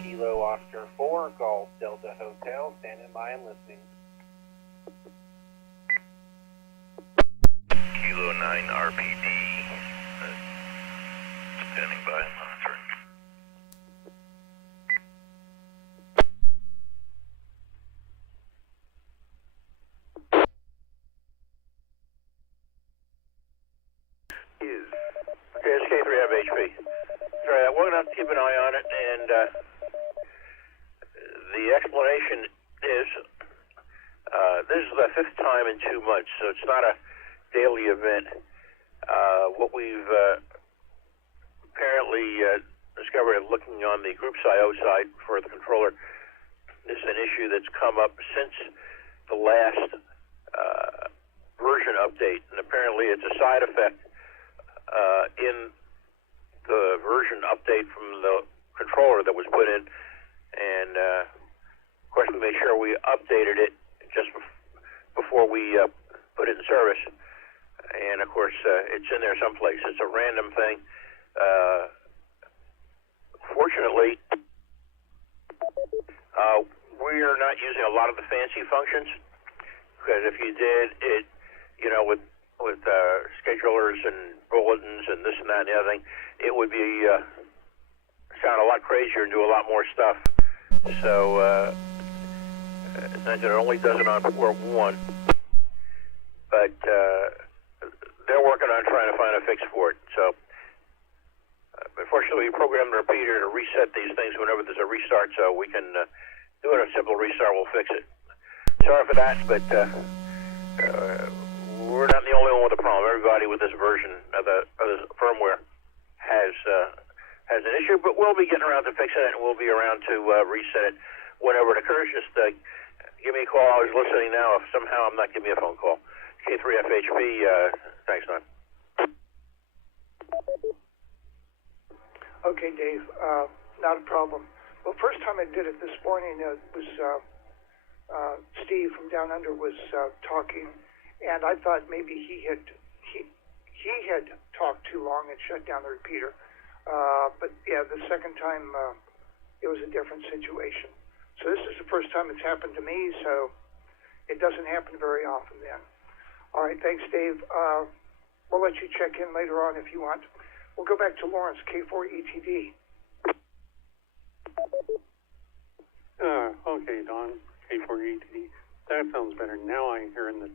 Kilo Oscar 4, Golf Delta Hotel, standing by and listening. Kilo 9 RPD. Standing by and monitoring. Okay, it's K3FHP. Sorry, we're going to have to keep an eye on it, and the explanation is this is the 5th time in 2 months, so it's not a daily event. What we've apparently discovered looking on the Group IO site for the controller is an issue that's come up since the last version update, and apparently it's a side effect in the version update from the controller that was put in, and of course we made sure we updated it just before we put it in service, and of course it's in there someplace. It's a random thing. Fortunately, we are not using a lot of the fancy functions, because if you did it, you know, with schedulers and bulletins and this and that and the other thing, it would be sound a lot crazier and do a lot more stuff. So it's not that it only does it on port 1, but they're working on trying to find a fix for it. So unfortunately, we programmed the repeater to reset these things whenever there's a restart, so we can do it a simple restart. We'll fix it. Sorry for that, but we're not the only one with a problem. Everybody with this version of the firmware has an issue, but we'll be getting around to fixing it, and we'll be around to reset it whenever it occurs. Just give me a call. I was listening now. If somehow I'm not, give me a phone call. K3FHP, thanks, man. Okay, Dave, not a problem. Well, first time I did it this morning was Steve from Down Under was talking, and I thought maybe he had talked too long and shut down the repeater. But yeah, the second time it was a different situation. So this is the first time it's happened to me, so it doesn't happen very often then. All right, thanks, Dave. We'll let you check in later on if you want. We'll go back to Lawrence, K4ETD. Okay, Don, K4ETD. That sounds better. Now I'm hearing the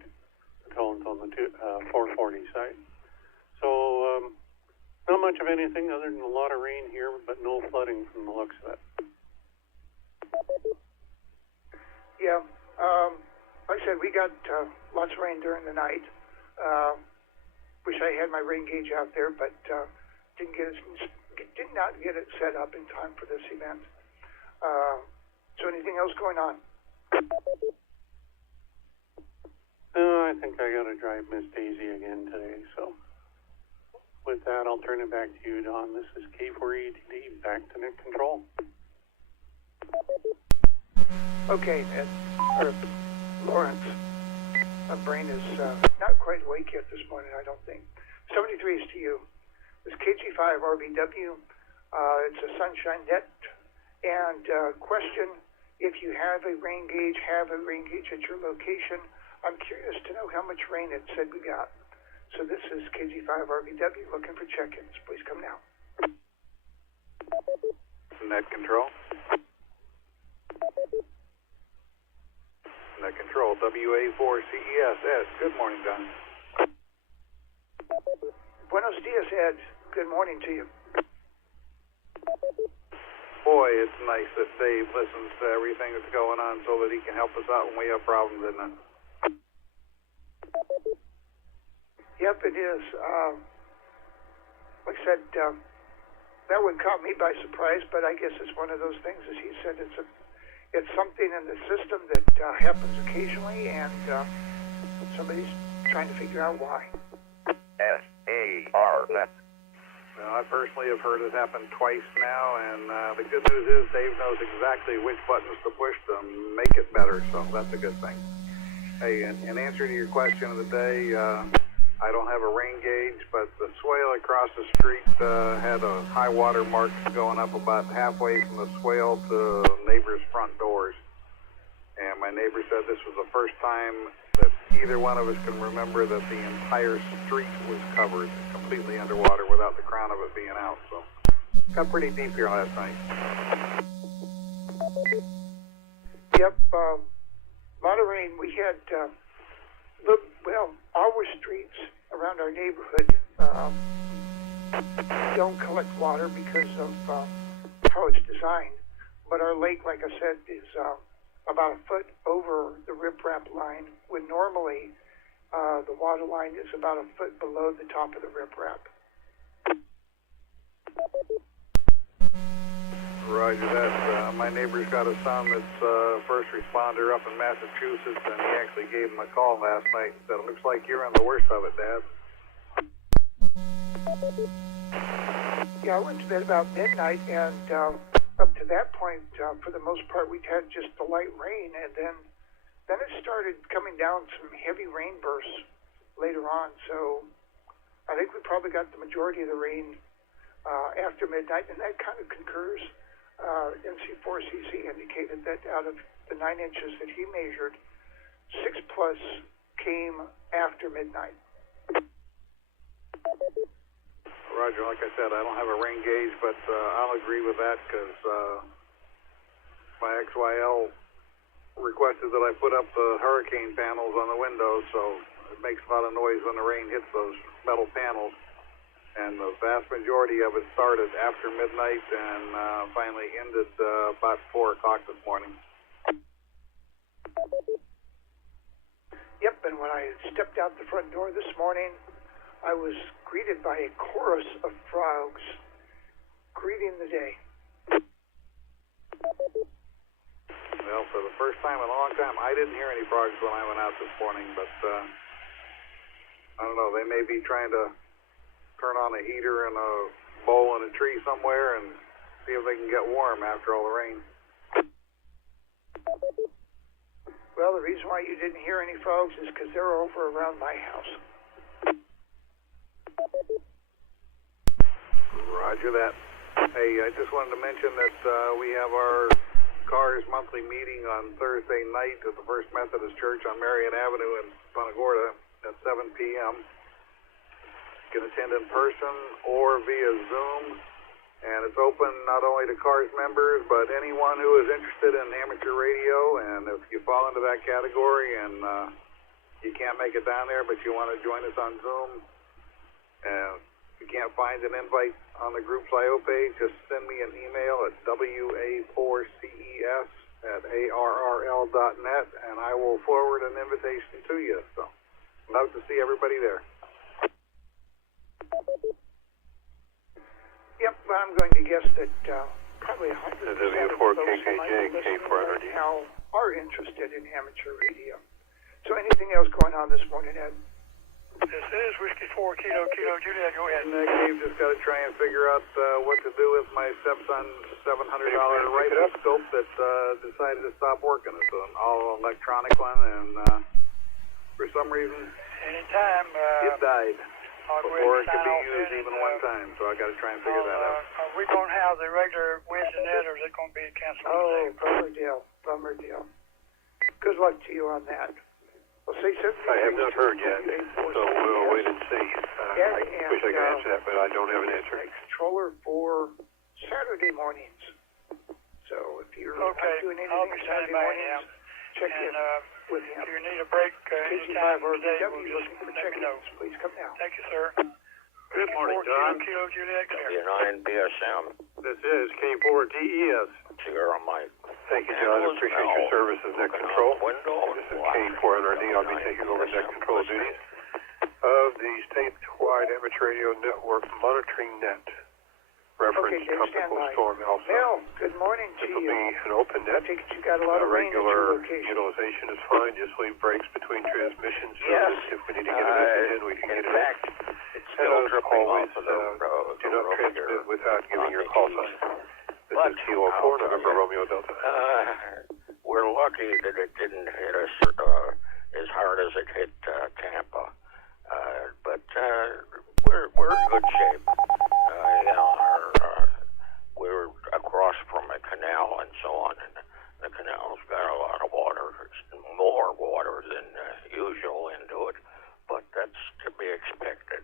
tones on the 440 side. So, not much of anything other than a lot of rain here, but no flooding from the looks of it. Yeah, like I said, we got lots of rain during the night. Wish I had my rain gauge out there, but did not get it set up in time for this event. So anything else going on? I think I got to drive Miss Daisy again today, so with that, I'll turn it back to you, Don. This is K4ETD, back to net control. Okay, Ed, or Lawrence. My brain is not quite awake yet this morning, I don't think. 73 is to you. It's KG5 RBW. It's a Sunshine Net. And question, if you have a rain gauge at your location, I'm curious to know how much rain it said we got. So this is KG5 RBW looking for check-ins. Please come now. Net control. Net control, WA4CES. Ed, good morning, Don. Buenos dias, Ed. Good morning to you. Boy, it's nice that Dave listens to everything that's going on so that he can help us out when we have problems, isn't it? Yep, it is. Like I said, that one caught me by surprise, but I guess it's one of those things, as he said, it's something in the system that happens occasionally, and somebody's trying to figure out why. S-A-R, that's... Well, I personally have heard it happen twice now, and the good news is Dave knows exactly which buttons to push to make it better, so that's a good thing. Hey, in answer to your question of the day, I don't have a rain gauge, but the swale across the street had a high water mark going up about halfway from the swale to neighbors' front doors. And my neighbor said this was the first time that either one of us can remember that the entire street was covered completely underwater without the crown of it being out. So got pretty deep here last night. Yep, a lot of rain. We had, our streets around our neighborhood don't collect water because of how it's designed. But our lake, like I said, is about a foot over the riprap line, when normally the water line is about a foot below the top of the riprap. Roger that. My neighbor's got a son that's a first responder up in Massachusetts, and he actually gave him a call last night and said, it looks like you're in the worst of it, Dad. Yeah, I went to bed about midnight, and up to that point, for the most part, we'd had just the light rain, and then it started coming down some heavy rain bursts later on. So I think we probably got the majority of the rain after midnight, and that kind of concurs. NC4CC indicated that out of the 9 inches that he measured, 6+ came after midnight. Roger, like I said, I don't have a rain gauge, but I'll agree with that because my XYL requested that I put up the hurricane panels on the windows, so it makes a lot of noise when the rain hits those metal panels. And the vast majority of it started after midnight and finally ended about 4 o'clock this morning. Yep, and when I stepped out the front door this morning, I was greeted by a chorus of frogs greeting the day. Well, for the first time in a long time, I didn't hear any frogs when I went out this morning, but I don't know, they may be trying to turn on a heater and a bowl in a tree somewhere and see if they can get warm after all the rain. Well, the reason why you didn't hear any frogs is because they're over around my house. Roger that. Hey, I just wanted to mention that we have our CARS monthly meeting on Thursday night at the First Methodist Church on Marion Avenue in Punta Gorda at 7 p.m. You can attend in person or via Zoom, and it's open not only to CARS members, but anyone who is interested in amateur radio. And if you fall into that category and you can't make it down there, but you want to join us on Zoom, and if you can't find an invite on the group's I.O. page, just send me an email at wa4ces@arrl.net, and I will forward an invitation to you. So, love to see everybody there. Yep, I'm going to guess that probably 100% of those W4KKJ, now are interested in amateur radio. So anything else going on this morning, Ed? This is Whiskey 4 Kilo Juliet. Go ahead. And Dave just got to try and figure out what to do with my stepson's $700 rifle scope that decided to stop working. It's an all electronic one, and for some reason, anytime it died before it could be used even one time. So I got to try and figure that out. Are we going to have the regular Wednesday net, or is it going to be canceled? Oh, bummer deal. Good luck to you on that. Well, say something. I have not heard yet, so we'll wait and see. I wish I could answer that, but I don't have an answer. Controller for Saturday mornings. So if you're not doing anything Saturday mornings, check in with him. If you need a break anytime today, we'll just let me know. Please come down. Thank you, sir. Good morning, John. Kilo Juliet, come here. W9BSM. This is K4DES. Sierra Mike. Thank you, John. I appreciate your service as net control. This is K4NRD. I'll be taking over net control duties of the statewide amateur radio network monitoring net. Reference tropical storm Elsa. Mel, good morning to you. This will you. be an open net. I think you got a lot of rain at your location. Utilization is fine. Just leave breaks between transmissions. Yes. If we need to get a message in, we can get it in. It's still dripping off of the road. Do not transmit without giving your call sign. This is Kilo 4, November Romeo Delta. We're lucky that it didn't hit us as hard as it hit Tampa. But we're in good shape. We're across from a canal and so on, and the canal's got a lot of water, more water than usual into it, but that's to be expected.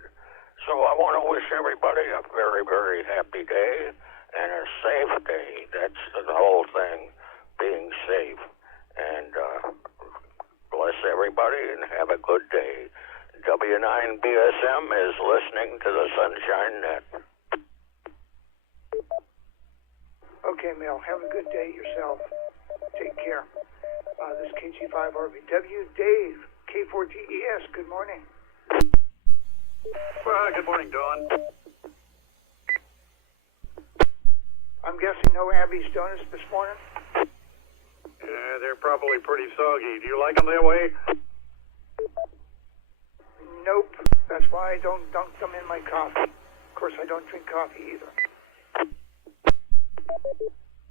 So I want to wish everybody a very, very happy day and a safe day. That's the whole thing, being safe. And bless everybody and have a good day. W9BSM is listening to the Sunshine Net. Okay, Mel, have a good day yourself. Take care. This is KG5RVW. Dave, K4DES, good morning. Well, good morning, Dawn. I'm guessing no Abby's Donuts this morning? Yeah, they're probably pretty soggy. Do you like them that way? Nope. That's why I don't dunk them in my coffee. Of course, I don't drink coffee either.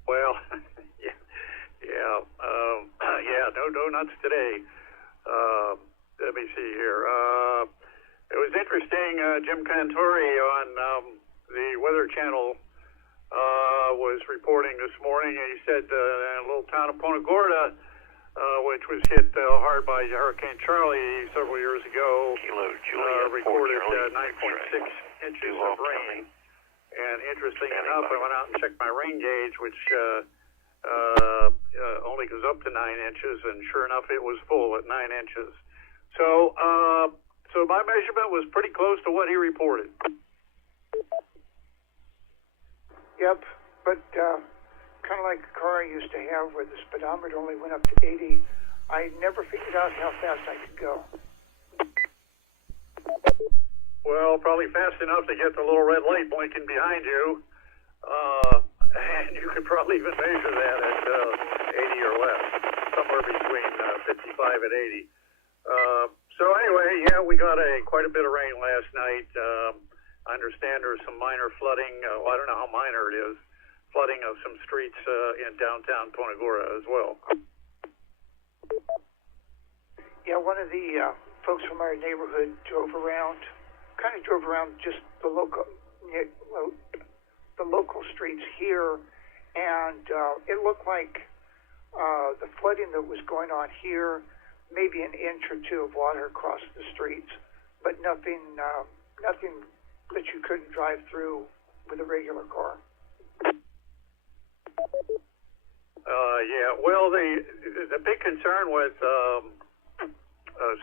Well, no donuts today. Let me see here. It was interesting. Jim Cantori on the Weather Channel was reporting this morning. He said in a little town of Punta Gorda, which was hit hard by Hurricane Charlie several years ago, recorded 9.6 inches of rain. And interesting enough, I went out and checked my rain gauge, which only goes up to 9 inches, and sure enough, it was full at 9 inches. So my measurement was pretty close to what he reported. Yep, but kind of like a car I used to have where the speedometer only went up to 80, I never figured out how fast I could go. Well, probably fast enough to get the little red light blinking behind you, and you could probably even measure that at 80 or less, somewhere between 55 and 80. So anyway, yeah, we got quite a bit of rain last night. I understand there's some minor flooding. I don't know how minor it is. Flooding of some streets in downtown Punta Gorda as well. Yeah, one of the folks from our neighborhood drove around just the local streets here, and it looked like the flooding that was going on here, maybe an inch or two of water across the streets, but nothing that you couldn't drive through with a regular car. Yeah, well, the big concern with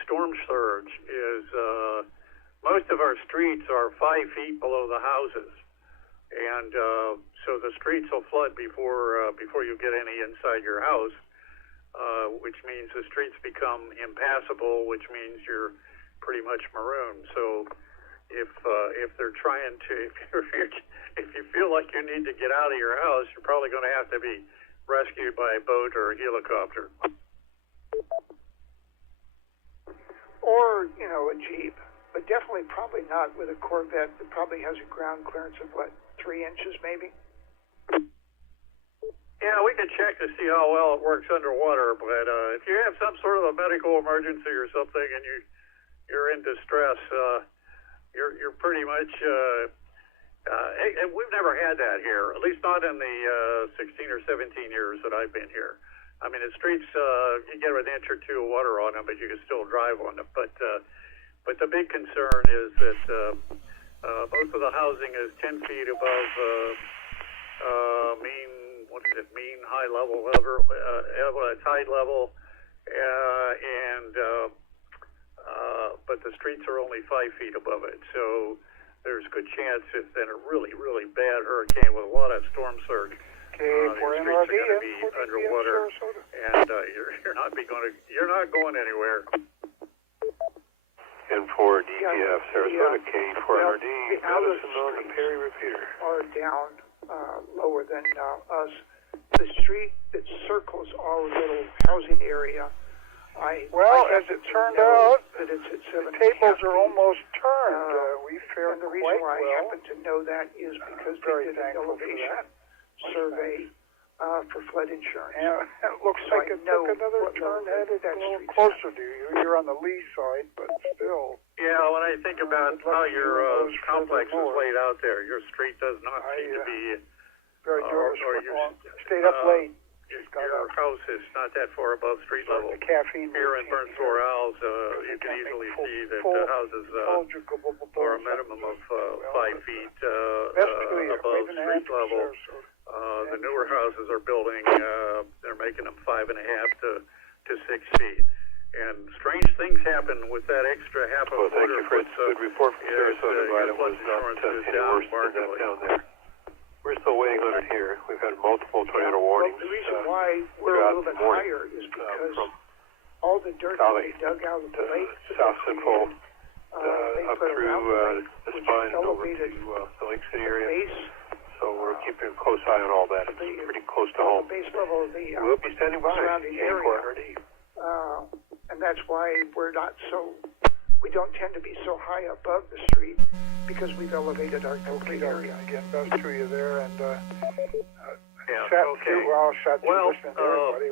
storm surge is most of our streets are 5 feet below the houses, and so the streets will flood before you get any inside your house, which means the streets become impassable, which means you're pretty much marooned. So if they're trying to, if you feel like you need to get out of your house, you're probably going to have to be rescued by a boat or a helicopter. Or, a Jeep. but definitely probably not with a Corvette that probably has a ground clearance of, what, 3 inches maybe? Yeah, we can check to see how well it works underwater, but if you have some sort of a medical emergency or something and you're in distress, you're pretty much, and we've never had that here, at least not in the 16 or 17 years that I've been here. I mean, the streets, you get an inch or two of water on them, but you can still drive on them. But the big concern is that most of the housing is 10 feet above mean high level, tide level, but the streets are only 5 feet above it. So there's a good chance if in a really, really bad hurricane with a lot of storm surge, Okay, the streets are going to be underwater, and you're not going anywhere. And for DPF, Sarasota K4NRD, Madison on the Perry repeater. Are down lower than us. The street that circles our little housing area, as it turned out, that it's at the tables are almost turned. We fared and the reason why I well. happen to know that is because they did an elevation survey for flood insurance. Yeah, it looks So like I it know took another what turn level headed that a little street's closer to you. You're on the lee side, but still. Yeah, when I think about how your complex is laid out there, your street does not seem to be. Very nervous. Stayed up late. Your house is not that far above street level. The caffeine Here in Burns Isles, you can easily see that the houses are a minimum of 5 feet above street level. The newer houses are building, they're making them 5.5 to 6 feet. And strange things happen with that extra half a foot. Thank you, Fritz. Good report from Sarasota. It was not any worse than that down there. We're still waiting on it here. We've had multiple tornado warnings. Well, the reason why we're a little bit higher is because all the dirt that they dug out of the lake, South Central, they up put through around the spine and over to the Lake City area. So we're keeping a close eye on all that. It's pretty close to home. The base level of the We'll be standing by. surrounding area, and that's why we don't tend to be so high above the street because we've elevated our complete area. Again, best to you there, and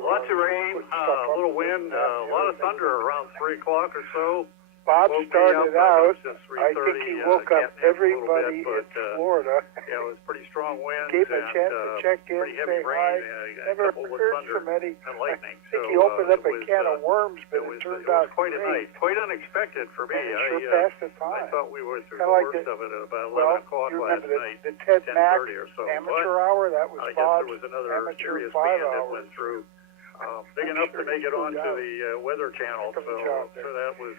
lots of rain, a little wind, a lot of thunder around 3 o'clock or so. Bob started out, I think he woke up everybody in Florida. Yeah, it was pretty strong winds. Gave him a chance to check in, say hi. Never heard from Eddie. And lightning. I think he opened up a can of worms, but it turned out quite a night. Quite unexpected for me. Sure passed the time. I thought we were through the worst of it at about 11 o'clock last night. The Ted Mack 10:30 or so. amateur hour, that was I guess Bob's there was another amateur serious 5 band that hours. went through. Big enough to make it onto the Weather Channel. So that was...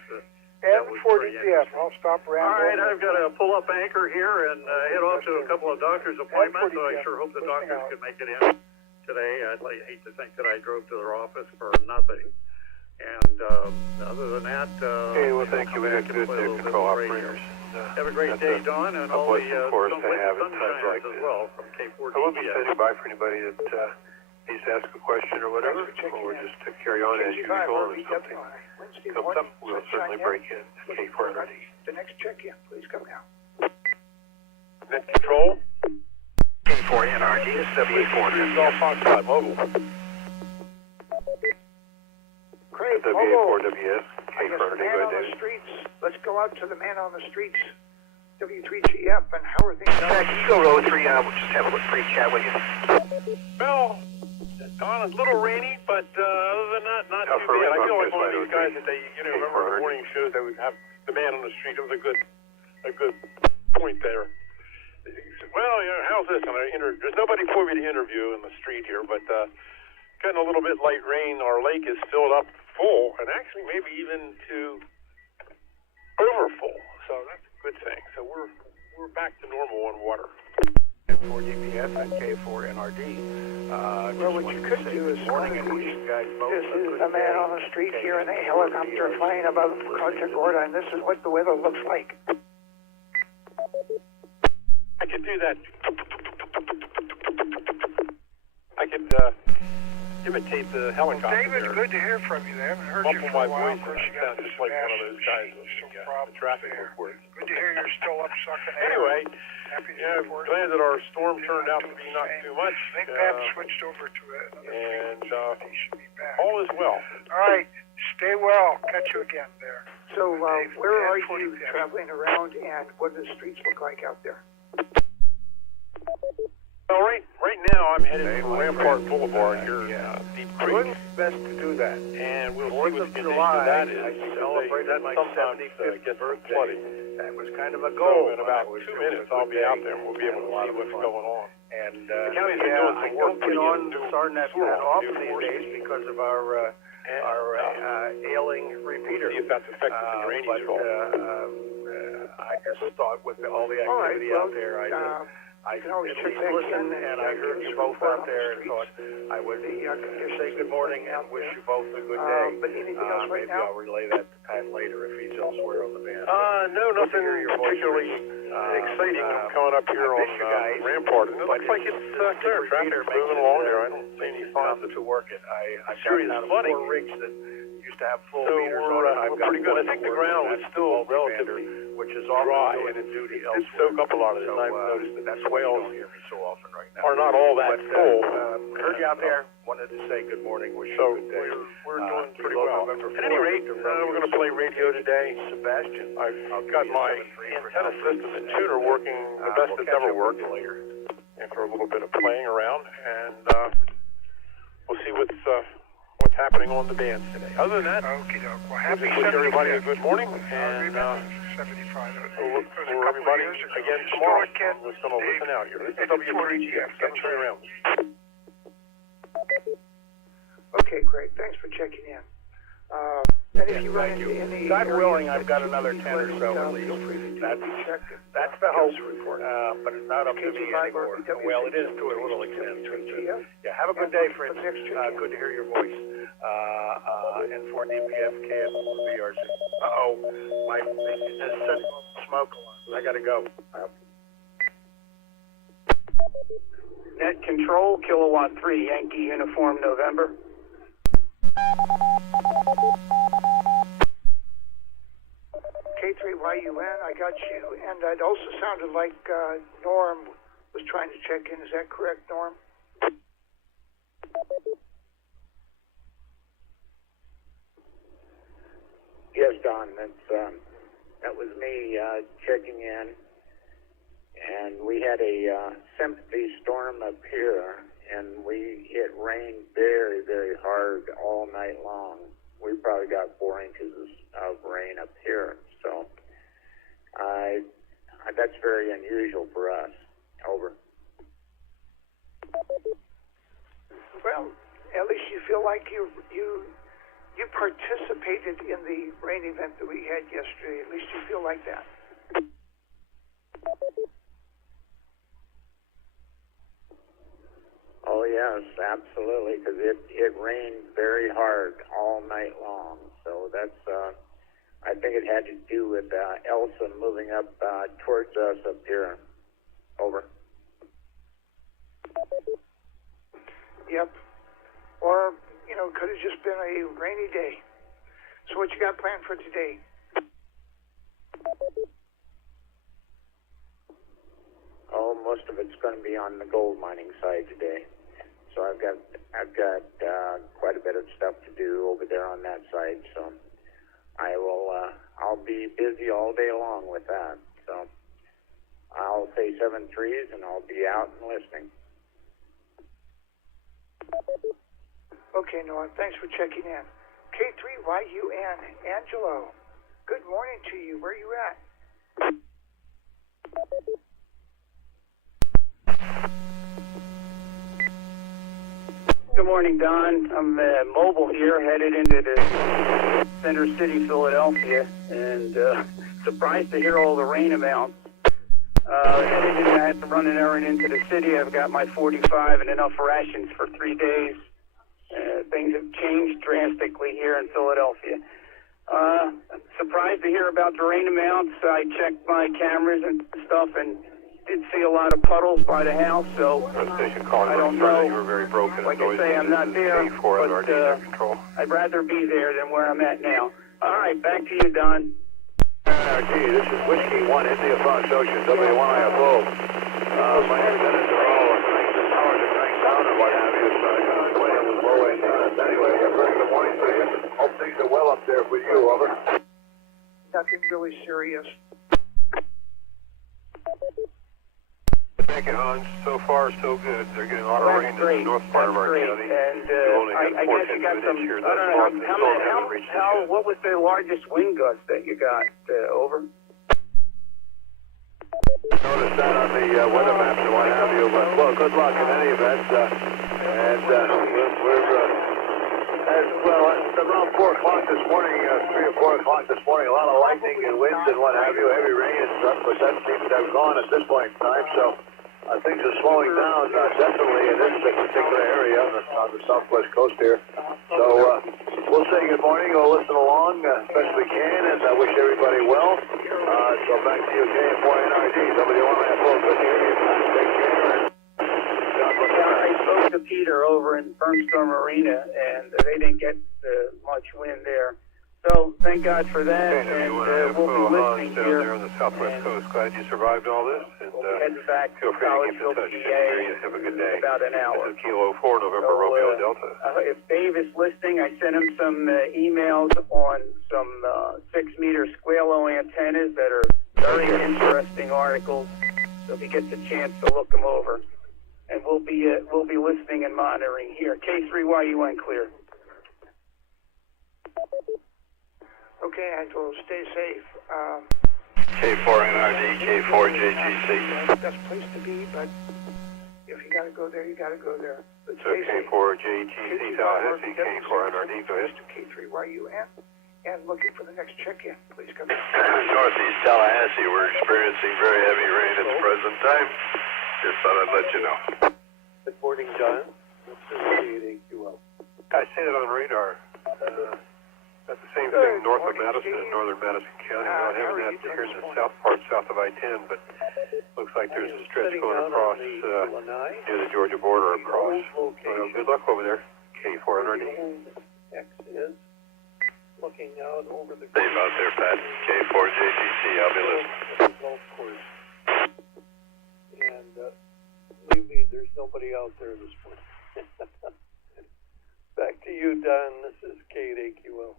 And for DPF, I'll stop around. All right, I've got to pull up anchor here and head off to a couple of doctor's appointments, so I sure hope the doctors can make it in today. I'd hate to think that I drove to their office for nothing. And other than that, okay, well, thank you. We got good control operators. Have a great day, Don, and all the for us to have at times like as well from K4 I won't be standing by for anybody that needs to ask a question or whatever, or just to carry on as usual. If something comes up, we'll certainly break in. K4NRD. The next check-in, please come now. Net control. K4NRD is W400. Golf Foxtrot Mobile. Craig, W4WS. I guess the K4NRD. man on the streets. Let's go out to the man on the streets. W3GF, and how are things? Eagle Road 3, we'll just have a little brief chat with you. Well, Don, it's a little rainy, but other than that, not too bad. I feel like one of these guys that they, remember the morning shows that would have the man on the street. It was a good point there. Well, how's this? There's nobody for me to interview in the street here, but getting a little bit light rain. Our lake is filled up full, and actually maybe even to overfull. So that's a good thing. So we're back to normal on water. And for DPS and K4NRD. Well, what you could do is one of these. This is the man on the street here in a helicopter flying above Contra Gorda, and this is what the weather looks like. I could do that. I could imitate the helicopter. David, there. good to hear from you. I haven't heard you Muffle for a my while. voice, Of course, you and got sound this just like one of those guys massive looking some at problems the traffic there. reports. Good to hear you're still up sucking air. Anyway, Happy to yeah, report. glad that our storm turned out to be not too much. I think Pat switched over to another and he should be back. all is well. All right, stay well. Catch you again there. So, where are you traveling around, and what do the streets look like out there? Well, right now I'm headed for Rampart Boulevard here in Deep Creek. Best to do that. And we'll see 4th what of the July, condition of that is. I celebrated my 75th gets birthday. flooded. That was kind of a So goal. in about 2 minutes I'll be out there and we'll be able to see what's going on. And the county's been yeah, doing I some work don't putting get on in new Sarnet sewer that often new these force days because of our ailing repeater. See if that's affected the drainage at all. I just thought with all the activity out there, I can always at check least back listened, in and I heard you both out there and thought I would say good morning and wish you both a good day. But anything else right maybe now? I'll relay that to Pat later if he's elsewhere on the band. No, nothing particularly exciting coming up here on Rampart. And it looks like it's clear. Traffic's moving along there. I don't see any signs to work it. I've sure got is out of flooding. 4 rigs that used to have full So meters we're, on it. I've we're got pretty good. I one think the working, ground and is still that's relatively which is often dry, doing and its duty it elsewhere. soak up a lot of it. So, And I've noticed that that's why you swales don't hear me so often right now. are not all that But, full. heard you out there. Wanted to say good morning. Wish So you a good day. we're doing pretty below well. November At any 4th, rate, we're going to play radio today. Sebastian, I've got my antenna system and tuner working the best it's ever worked. After a little bit of playing around, and we'll see what's happening on the bands today. Other than that, well, happy wish everybody a good morning, and 75. we'll look for everybody again tomorrow. I'm just going to listen out here. This is W3GF, 7 around. Okay, great. Thanks for checking in. And if you run into any God areas willing, that I've got you another need 10 or so at feel least. free to That's the hope, but it's not up to me anymore. Well, it is to a little extent. Yeah, have a good day, Fritz. Good to hear your voice. N4 DPF KFVRC. Uh-oh, my thing just sent smoke alarm. I gotta go. Net Control, Kilowatt 3, Yankee Uniform, November. K3YUN, I got you. And it also sounded like Norm was trying to check in. Is that correct, Norm? Yes, Don, that was me checking in, and we had a sympathy storm up here, and it rained very, very hard all night long. We probably got 4 inches of rain up here, so that's very unusual for us. Over. Well, at least you feel like you participated in the rain event that we had yesterday. At least you feel like that. Oh yes, absolutely, because it rained very hard all night long. So that's I think it had to do with Elsa moving up towards us up here. Over. Yep. Or, could have just been a rainy day. So what you got planned for today? Oh, most of it's going to be on the gold mining side today. So I've got quite a bit of stuff to do over there on that side. So I'll be busy all day long with that. So I'll say 7 threes and I'll be out and listening. Okay, Noah, thanks for checking in. K3YUN, Angelo, good morning to you. Where are you at? Good morning, Don. I'm mobile here, headed into the center city, Philadelphia, and surprised to hear all the rain amounts. I had to run an errand into the city. I've got my 45 and enough rations for 3 days. Things have changed drastically here in Philadelphia. Surprised to hear about the rain amounts. I checked my cameras and stuff, and did see a lot of puddles by the house, so I don't know. You were very broken. Like I say, I'm not there, but I'd rather be there than where I'm at now. All right, back to you, Don. NRG, this is Whiskey 1 India Fox Ocean, W1IFO. My antennas are all towers are cranked down and what have you, so I got a way of low antennas. Anyway, very good morning to you. Hope things are well up there with you, over. Nothing really serious. Thank you, Hans. So far, so good. They're getting a lot of rain in the north part of our county. And I guess you got some, I don't know, what was the largest wind gust that you got, over? Notice that on the weather maps and what have you, but well, good luck in any event. Around 4 o'clock this morning, 3 or 4 o'clock this morning, a lot of lightning and winds and what have you, heavy rain and stuff, but that seems to have gone at this point in time, so things are slowing down, definitely in this particular area on the southwest coast here. So we'll say good morning, we'll listen along as best we can, and I wish everybody well. So back to you, KF4NRD, W1IFO, good to hear you. Take care. I spoke to Peter over in Firmstorm Marina, and they didn't get much wind there. So thank God for that, and we'll be listening here. There on the southwest coast. Glad you survived all this. And heading back feel to free to College keep in touch. Have a good day. About an hour. This is Kilo 4, November Romeo Delta. If Dave is listening, I sent him some emails on some 6-meter squalo antennas that are very interesting articles. So if he gets a chance to look them over, and we'll be listening and monitoring here. K3YUN clear. Okay, Angelo, stay safe. K4NRD, K4JGC. Best place to be, but if you gotta go there, you gotta go there. But so K4JGC Tallahassee, K4NRD, go ahead. K3YUN, and looking for the next check-in. Please come in. Northeast Tallahassee, we're experiencing very heavy rain at the present time. Just thought I'd let you know. Good morning, John. This is KAQL. I see it on radar. That's the same thing north of Madison and northern Madison County. We're not having that here in the south part, south of I-10, but looks like there's a stretch going across near the Georgia border across. Good luck over there, K4NRD. X is looking out over the... Same out there, Pat. K4JGC, I'll be listening. Golf course. And believe me, there's nobody out there this morning. Back to you, Don. This is KAQL.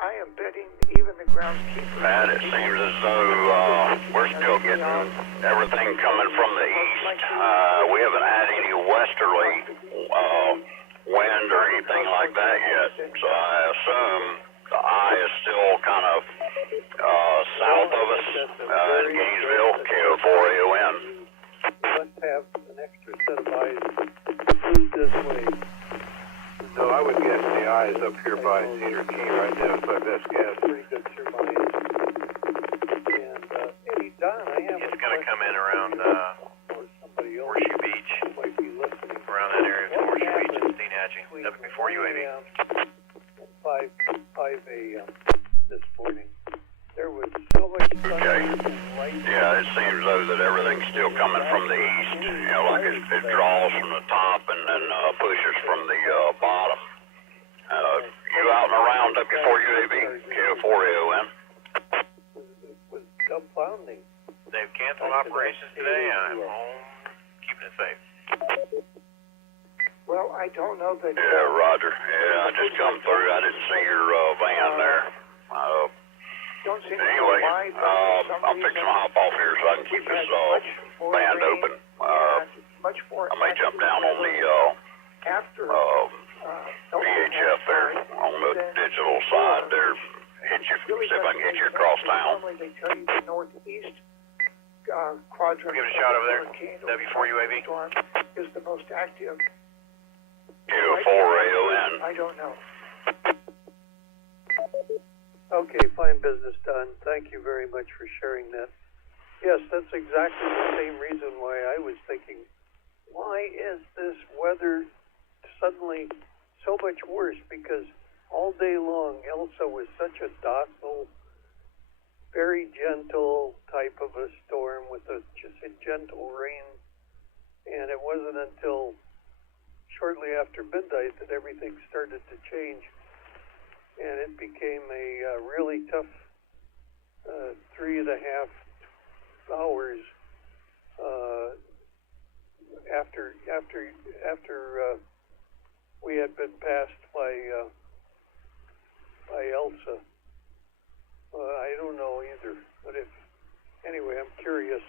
I am betting even the groundskeeper. Pat, it seems as though we're still getting everything coming from the east. We haven't had any westerly wind or anything like that yet. So I assume the eye is still kind of south of us in Gainesville, KO4AON. We must have an extra set of eyes moved this way. No, I would guess the eye is up here by Cedar Key right now. That's my best guess. Pretty good surmise. And Eddie, Don, I have. It's going to come in around Horseshoe Beach. Might be listening. Around that area, Horseshoe Beach and Steam Hatching. Before UAV. 5 a.m. this morning. There was so much sun and light. Yeah, it seems though that everything's still coming from the east. You know, like it draws from the top and then pushes from the bottom. You out and around W4UAV, KO4AON. It was dumbfounding. They've canceled operations today. I'm home, keeping it safe. Well, I don't know that... Yeah, Roger. Yeah, I just come through. I didn't see your van there. Anyway, I'm fixing to hop off here so I can keep this band open. I may jump down on the VHF there on the digital side there. See if I can hit you across town. Normally they tell you the northeast quadrant. Give it a shot over there. W4UAV. Is the most active. KO4AON. I don't know. Okay, fine business done. Thank you very much for sharing that. Yes, that's exactly the same reason why I was thinking, why is this weather suddenly so much worse? Because all day long, Elsa was such a docile, very gentle type of a storm with just a gentle rain. And it wasn't until shortly after midnight that everything started to change. And it became a really tough 3.5 hours after we had been passed by Elsa. I don't know either, but anyway, I'm curious.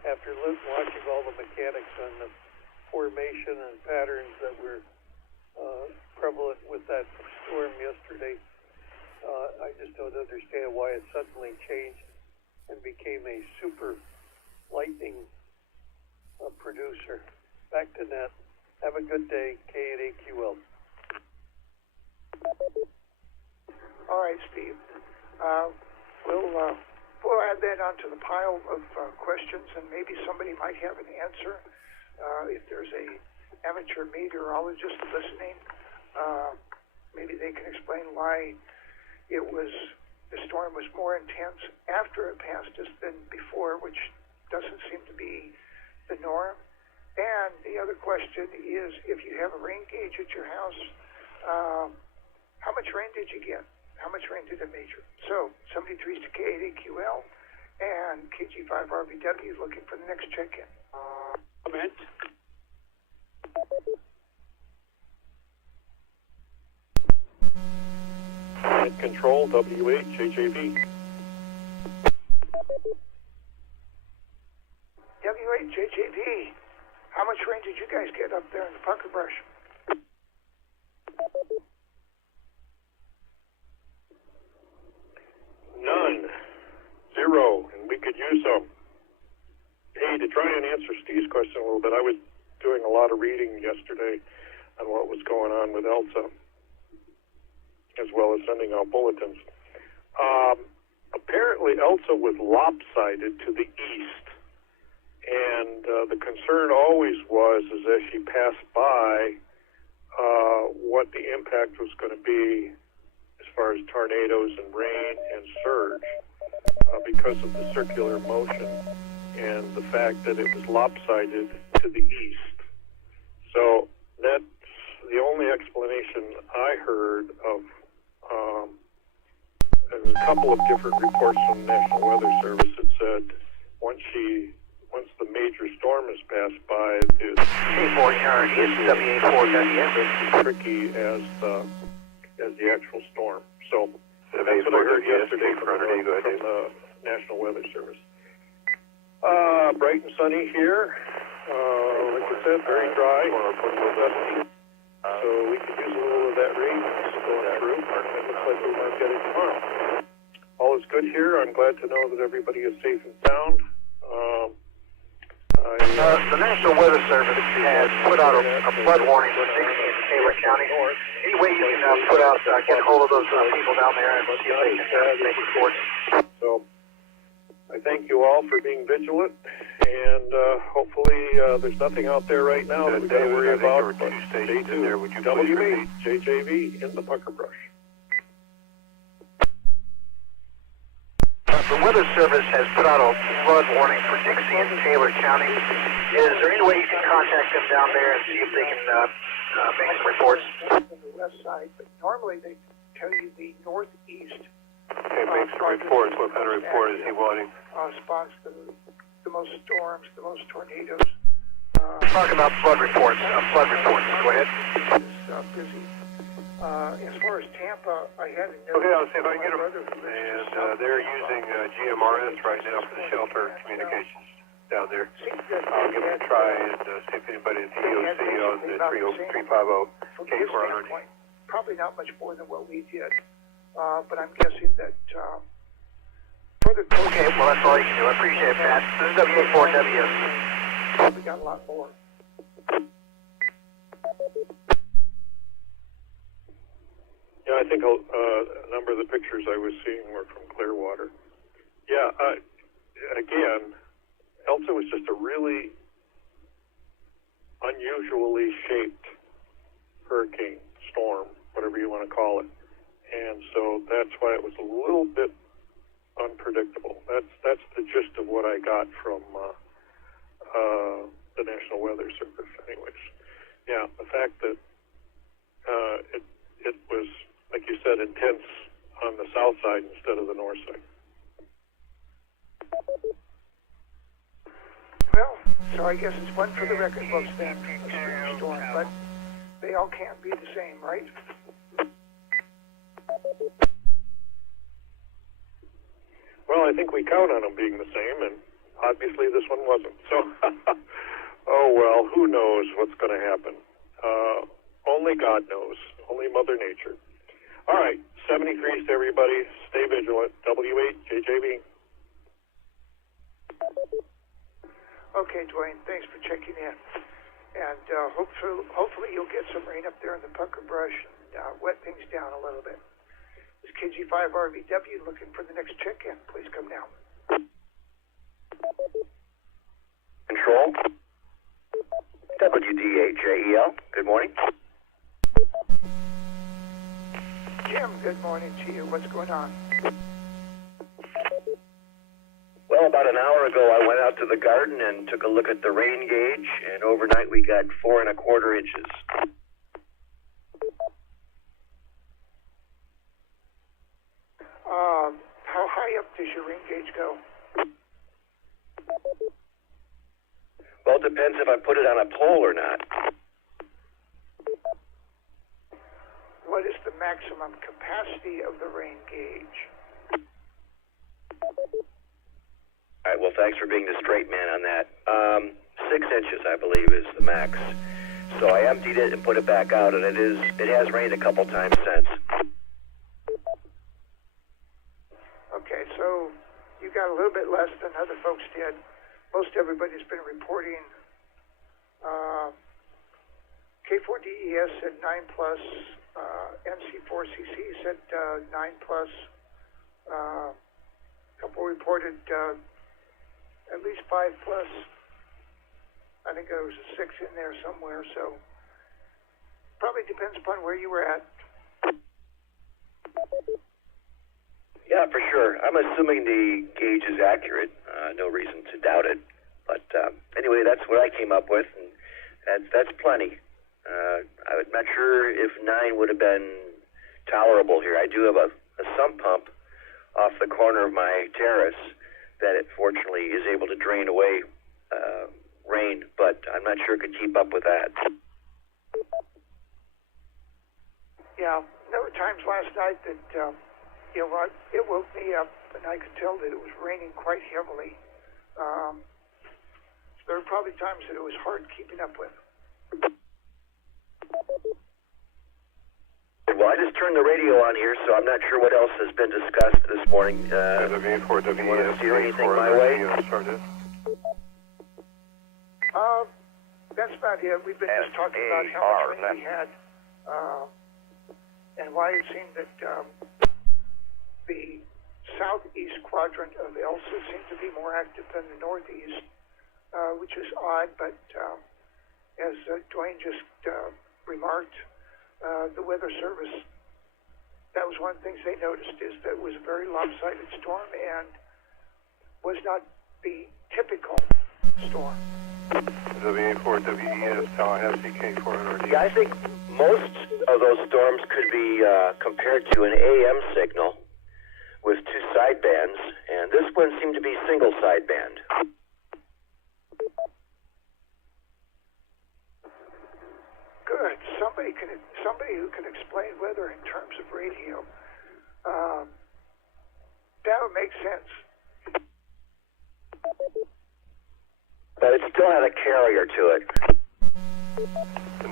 After watching all the mechanics on the formation and patterns that were prevalent with that storm yesterday, I just don't understand why it suddenly changed and became a super lightning producer. Back to net. Have a good day, K8AQL. All right, Steve. We'll add that onto the pile of questions, and maybe somebody might have an answer. If there's a amateur meteorologist listening, maybe they can explain why the storm was more intense after it passed us than before, which doesn't seem to be the norm. And the other question is, if you have a rain gauge at your house, how much rain did you get? How much rain did it measure? So, 73's to K8AQL and KG5RBW looking for the next check-in. Comment. At control, W8JJV. W8JJV, how much rain did you guys get up there in the Pucker Brush? None. 0, and we could use some. Hey, to try and answer Steve's question a little bit, I was doing a lot of reading yesterday on what was going on with Elsa, as well as sending out bulletins. Apparently, Elsa was lopsided to the east, and the concern always was, is as she passed by, what the impact was going to be as far as tornadoes and rain and surge, because of the circular motion and the fact that it was lopsided to the east. So that's the only explanation I heard of. There's a couple of different reports from the National Weather Service that said once the major storm has passed by, the WA4WS tricky as the actual storm. So that's what I heard yesterday from the National Weather Service. Bright and sunny here. Like I said, very dry. So we could use a little of that rain going through. It looks like we might get it tomorrow. All is good here. I'm glad to know that everybody is safe and sound. The National Weather Service has put out a flood warning for Dixie and Taylor County. Any way you can put out, get a hold of those people down there and see if they can make reports. So I thank you all for being vigilant, and hopefully there's nothing out there right now that we've got to worry about. But stay tuned. WJJV in the Pucker Brush. The Weather Service has put out a flood warning for Dixie and Taylor County. Is there any way you can contact them down there and see if they can make some reports? On the west side, but normally they tell you the northeast. Okay, make some reports. What kind of report is he wanting? Spots the most storms, the most tornadoes. Talk about flood reports. Go ahead. It's busy. As far as Tampa, I had Okay, I'll see if I can get them. And they're using GMRS right now for the shelter communications down there. I'll give them a try and see if anybody at the EOC on the 350 K400. Probably not much more than what we did, but I'm guessing that for the okay, well that's all you can do. I appreciate that. This is WA4W. We got a lot more. Yeah, I think a number of the pictures I was seeing were from Clearwater. Yeah, again, Elsa was just a really unusually shaped hurricane, storm, whatever you want to call it. And so that's why it was a little bit unpredictable. That's the gist of what I got from the National Weather Service. Anyways, yeah, the fact that it was, like you said, intense on the south side instead of the north side. Well, so I guess it's one for the record books then, a stream storm, but they all can't be the same, right? Well, I think we count on them being the same, and obviously this one wasn't. So, oh well, who knows what's going to happen? Only God knows. Only Mother Nature. All right, 70 degrees to everybody. Stay vigilant. W8 JJB. Okay, Dwayne, thanks for checking in. And hopefully you'll get some rain up there in the pucker brush and wet things down a little bit. This is KG5RVW looking for the next check-in. Please come now. Control. WDAJEL. Good morning. Jim, good morning to you. What's going on? Well, about an hour ago, I went out to the garden and took a look at the rain gauge, and overnight we got 4 1/4 inches. How high up does your rain gauge go? Well, it depends if I put it on a pole or not. What is the maximum capacity of the rain gauge? All right, well, thanks for being the straight man on that. 6 inches, I believe, is the max. So I emptied it and put it back out, and it has rained a couple times since. Okay, so you got a little bit less than other folks did. Most everybody's been reporting K4DES said 9+, NC4CC said 9+, a couple reported at least 5+. I think there was a 6 in there somewhere, so probably depends upon where you were at. Yeah, for sure. I'm assuming the gauge is accurate. No reason to doubt it. But anyway, that's what I came up with, and that's plenty. I'm not sure if 9 would have been tolerable here. I do have a sump pump off the corner of my terrace that it fortunately is able to drain away rain, but I'm not sure it could keep up with that. Yeah, there were times last night that it woke me up, and I could tell that it was raining quite heavily. There were probably times that it was hard keeping up with. Well, I just turned the radio on here, so I'm not sure what else has been discussed this morning. You want to steer anything my way? That's about it. We've been just talking about how much rain we had, and why it seemed that the southeast quadrant of Elsa seemed to be more active than the northeast, which is odd, but as Dwayne just remarked, the Weather Service, that was one of the things they noticed, is that it was a very lopsided storm and was not the typical storm. WA4WES, Tallahassee, K400. Yeah, I think most of those storms could be compared to an AM signal with 2 sidebands, and this one seemed to be single sideband. Good. Somebody who can explain weather in terms of radio. That would make sense. But it still had a carrier to it.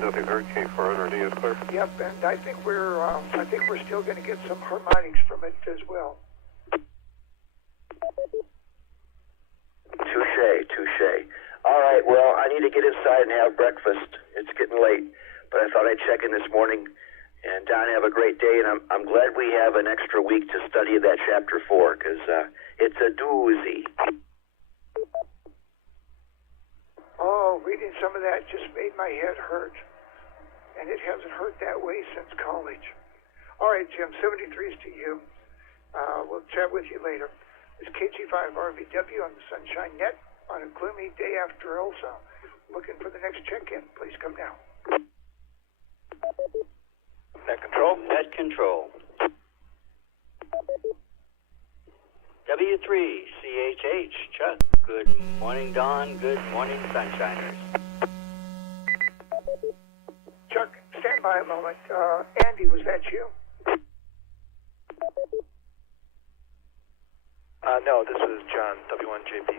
Nothing heard, K400, is clear. Yep, and I think we're still going to get some harmonics from it as well. Touche. All right, well, I need to get inside and have breakfast. It's getting late, but I thought I'd check in this morning. And Don, have a great day, and I'm glad we have an extra week to study that chapter 4, because it's a doozy. Oh, reading some of that just made my head hurt. And it hasn't hurt that way since college. All right, Jim, 73s to you. We'll chat with you later. It's KG5RVW on the Sunshine Net on a gloomy day after Elsa. Looking for the next check-in. Please come now. Net control. Net control. W3CHH, Chuck. Good morning, Dawn. Good morning, Sunshiners. Chuck, stand by a moment. Andy, was that you? No, this is John, W1JP.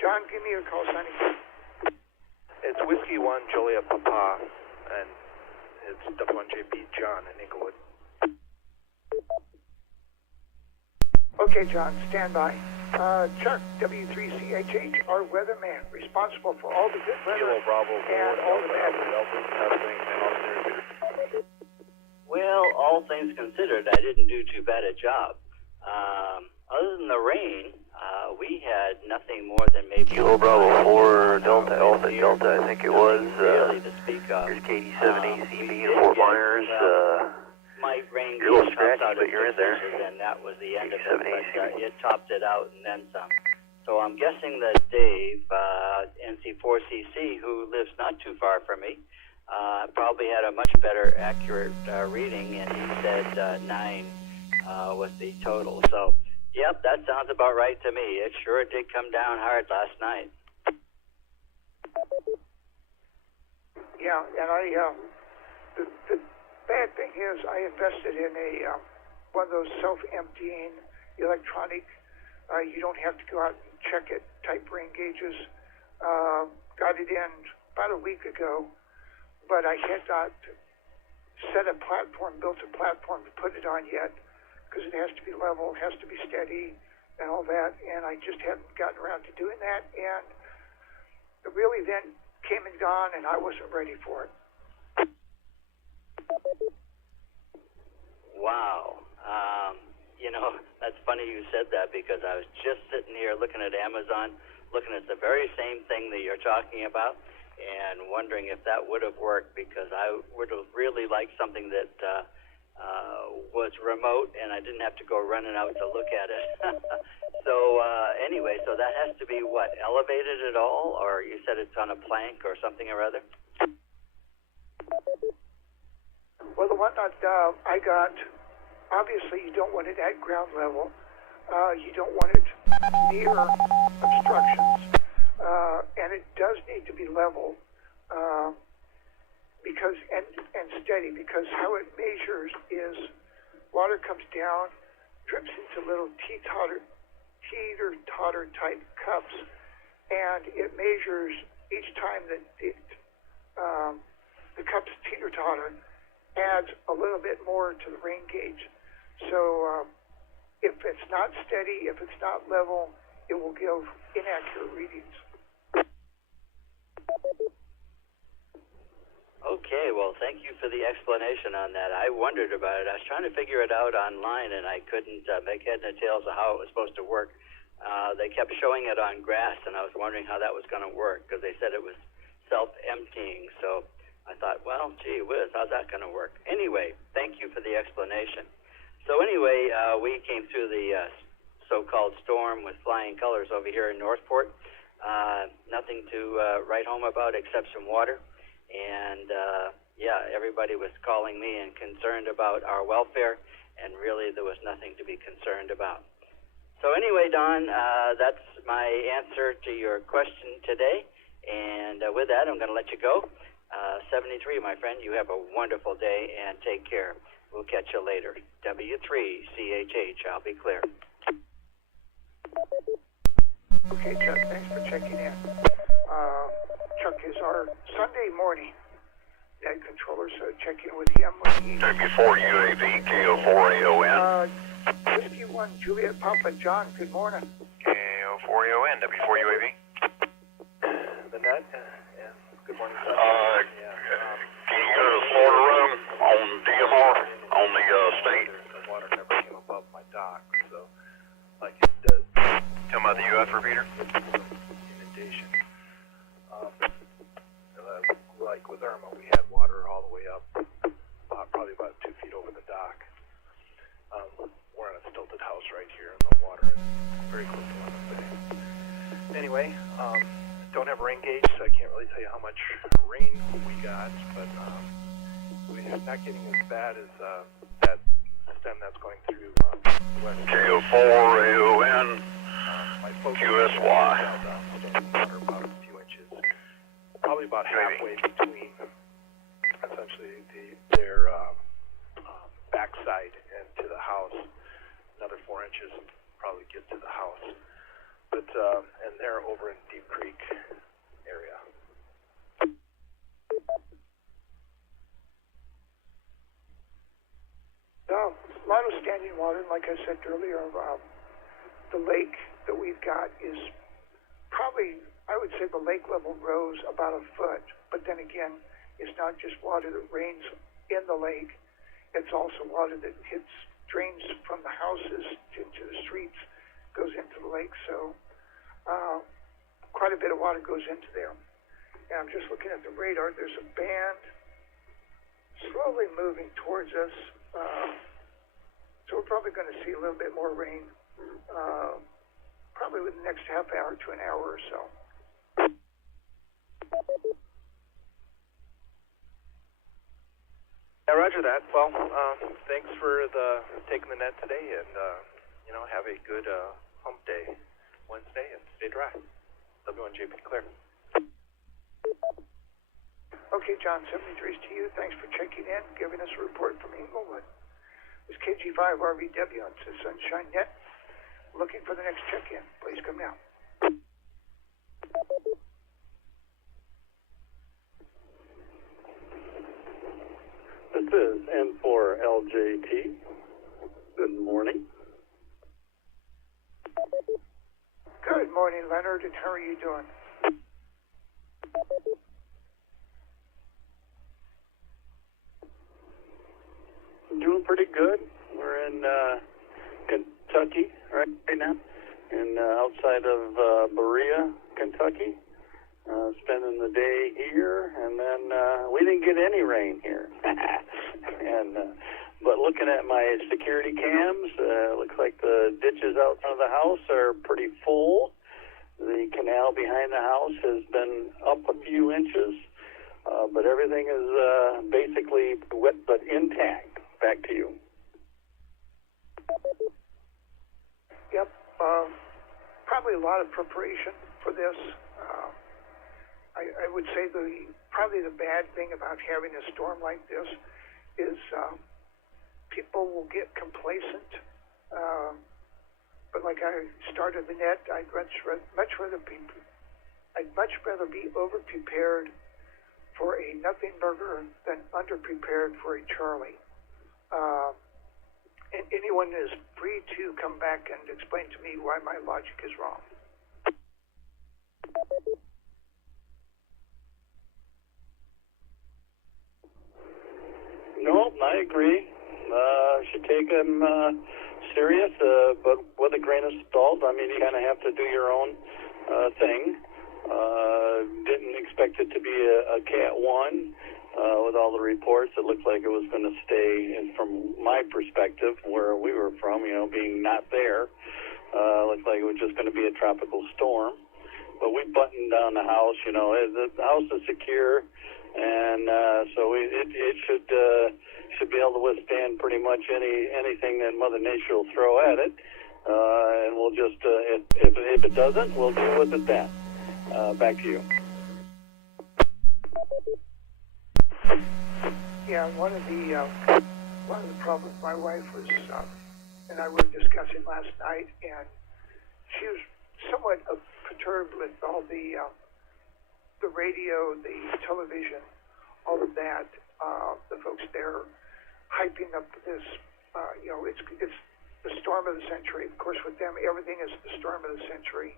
John, give me your call, Sonny. It's Whiskey 1 Juliet Papa, and it's W1JP John in Inglewood. Okay, John, stand by. Chuck, W3CHH, our weatherman, responsible for all the good weather Kilo Bravo and all the bad weather. Well, all things considered, I didn't do too bad a job. Other than the rain, we had nothing more than maybe... Kilo Bravo 4 Delta Alpha Delta, I think it was. Really to speak of. Here's KD7 ACB in Fort Myers. My rain You're a little gauge scratchy, topped out but at you're in there. 6 inches, and that was the end of it. KD7 But it topped it out and then some. So I'm guessing that Dave, NC4CC, who lives not too far from me, probably had a much better accurate reading, and he said 9 was the total. So, yep, that sounds about right to me. It sure did come down hard last night. Yeah, and the bad thing is I invested in a one of those self-emptying electronic, you don't have to go out and check it, type rain gauges. Got it in about a week ago, but I had not set a platform, built a platform to put it on yet, because it has to be level, it has to be steady, and all that, and I just haven't gotten around to doing that, and it really then came and gone, and I wasn't ready for it. Wow. That's funny you said that, because I was just sitting here looking at Amazon, looking at the very same thing that you're talking about, and wondering if that would have worked, because I would have really liked something that was remote, and I didn't have to go running out to look at it. So anyway, so that has to be what, elevated at all, or you said it's on a plank or something or other? Well, the one that I got, obviously you don't want it at ground level. You don't want it near obstructions. And it does need to be level because and steady, because how it measures is water comes down, drips into little teeter-totter type cups, and it measures each time that the cups teeter-totter, adds a little bit more to the rain gauge. So if it's not steady, if it's not level, it will give inaccurate readings. Okay, well, thank you for the explanation on that. I wondered about it. I was trying to figure it out online, and I couldn't make head and tails of how it was supposed to work. They kept showing it on grass, and I was wondering how that was going to work, because they said it was self-emptying. So I thought, well, gee whiz, how's that going to work? Anyway, thank you for the explanation. So anyway, we came through the so-called storm with flying colors over here in Northport. Nothing to write home about except some water. And, everybody was calling me and concerned about our welfare, and really there was nothing to be concerned about. So anyway, Don, that's my answer to your question today. And with that, I'm going to let you go. 73, my friend, you have a wonderful day, and take care. We'll catch you later. W3CHH, I'll be clear. Okay, Chuck, thanks for checking in. Chuck is our Sunday morning net controller, so check in with him when he... W4 UAV, KO4AON. Whiskey 1 Juliet Papa John, good morning. KO4AON, W4 UAV. The net, good morning, sir. Can you go to the Florida room on DMR, on the state? The water never came above my dock, so like it does. Tell me about the UF repeater. Inundation. Like with Irma, we had water all the way up, probably about 2 feet over the dock. water very close to Lemon Bay. Anyway, don't have a rain gauge, so I can't really tell you how much rain we got, but we're not getting as bad as that stem that's going through the west. Q4AON, QSY. Water about a few inches, probably about halfway between essentially their backside and to the house. Another 4 inches probably get to the house, but and they're over in Deep Creek area. No, a lot of standing water. Like I said earlier, the lake that we've got is probably, I would say the lake level rose about a foot. But then again, it's not just water that rains in the lake. It's also water that drains from the houses into the streets, goes into the lake. So quite a bit of water goes into there. And I'm just looking at the radar. There's a band slowly moving towards us. So we're probably going to see a little bit more rain, probably within the next half hour to an hour or so. Yeah, roger that. Well, thanks for taking the net today, and have a good hump day Wednesday, and stay dry. W1JP clear. Okay, John, 73's to you. Thanks for checking in, giving us a report from Inglewood. This is KG5RVW on Sunshine Net. Looking for the next check-in. Please come now. This is N4LJT. Good morning. Good morning, Leonard, and how are you doing? Doing pretty good. We're in Kentucky right now, and outside of Berea, Kentucky. Spending the day here, and then we didn't get any rain here. But looking at my security cams, looks like the ditches out front of the house are pretty full. The canal behind the house has been up a few inches, but everything is basically wet but intact. Back to you. Yep. Probably a lot of preparation for this. I would say probably the bad thing about having a storm like this is people will get complacent. But like I started the net, I'd much rather be over prepared for a nothing burger than under prepared for a Charlie. And anyone is free to come back and explain to me why my logic is wrong. No, I agree. Should take them serious, but with a grain of salt. I mean, you kind of have to do your own thing. Didn't expect it to be a Cat 1 with all the reports. It looked like it was going to stay, and from my perspective, where we were from, being not there, looked like it was just going to be a tropical storm. But we buttoned down the house. The house is secure. And so it should be able to withstand pretty much anything that Mother Nature will throw at it, and we'll just if it doesn't, we'll deal with it then. Back to you. Yeah, one of the problems my wife was and I were discussing last night, and she was somewhat perturbed with all the radio, the television, all of that. The folks there hyping up this, it's the storm of the century. Of course, with them, everything is the storm of the century.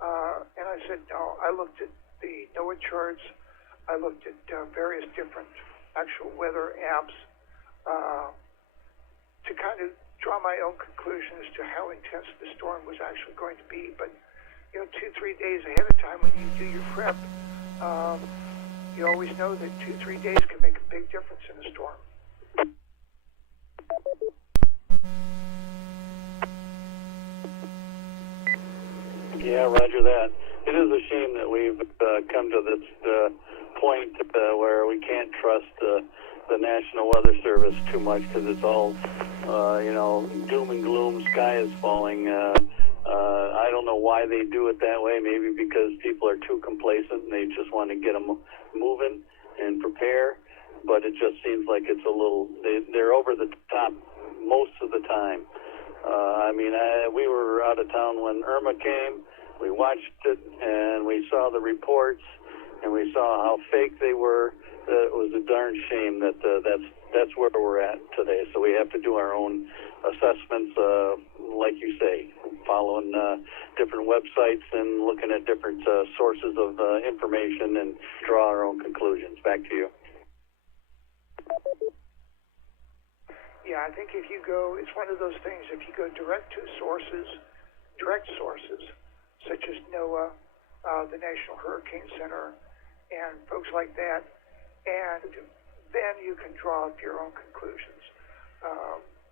And I said, no, I looked at the NOAA charts. I looked at various different actual weather apps to kind of draw my own conclusion as to how intense the storm was actually going to be. But 2-3 days ahead of time when you do your prep, you always know that 2-3 days can make a big difference in a storm. Yeah, roger that. It is a shame that we've come to this point where we can't trust the National Weather Service too much because it's all, doom and gloom, sky is falling. I don't know why they do it that way. Maybe because people are too complacent and they just want to get them moving and prepare. But it just seems like it's a little, they're over the top most of the time. We were out of town when Irma came. We watched it and we saw the reports and we saw how fake they were. It was a darn shame that that's where we're at today. So we have to do our own assessments, like you say, following different websites and looking at different sources of information and draw our own conclusions. Back to you. Yeah, I think if you go, it's one of those things, if you go direct sources, such as NOAA, the National Hurricane Center, and folks like that, and then you can draw up your own conclusions.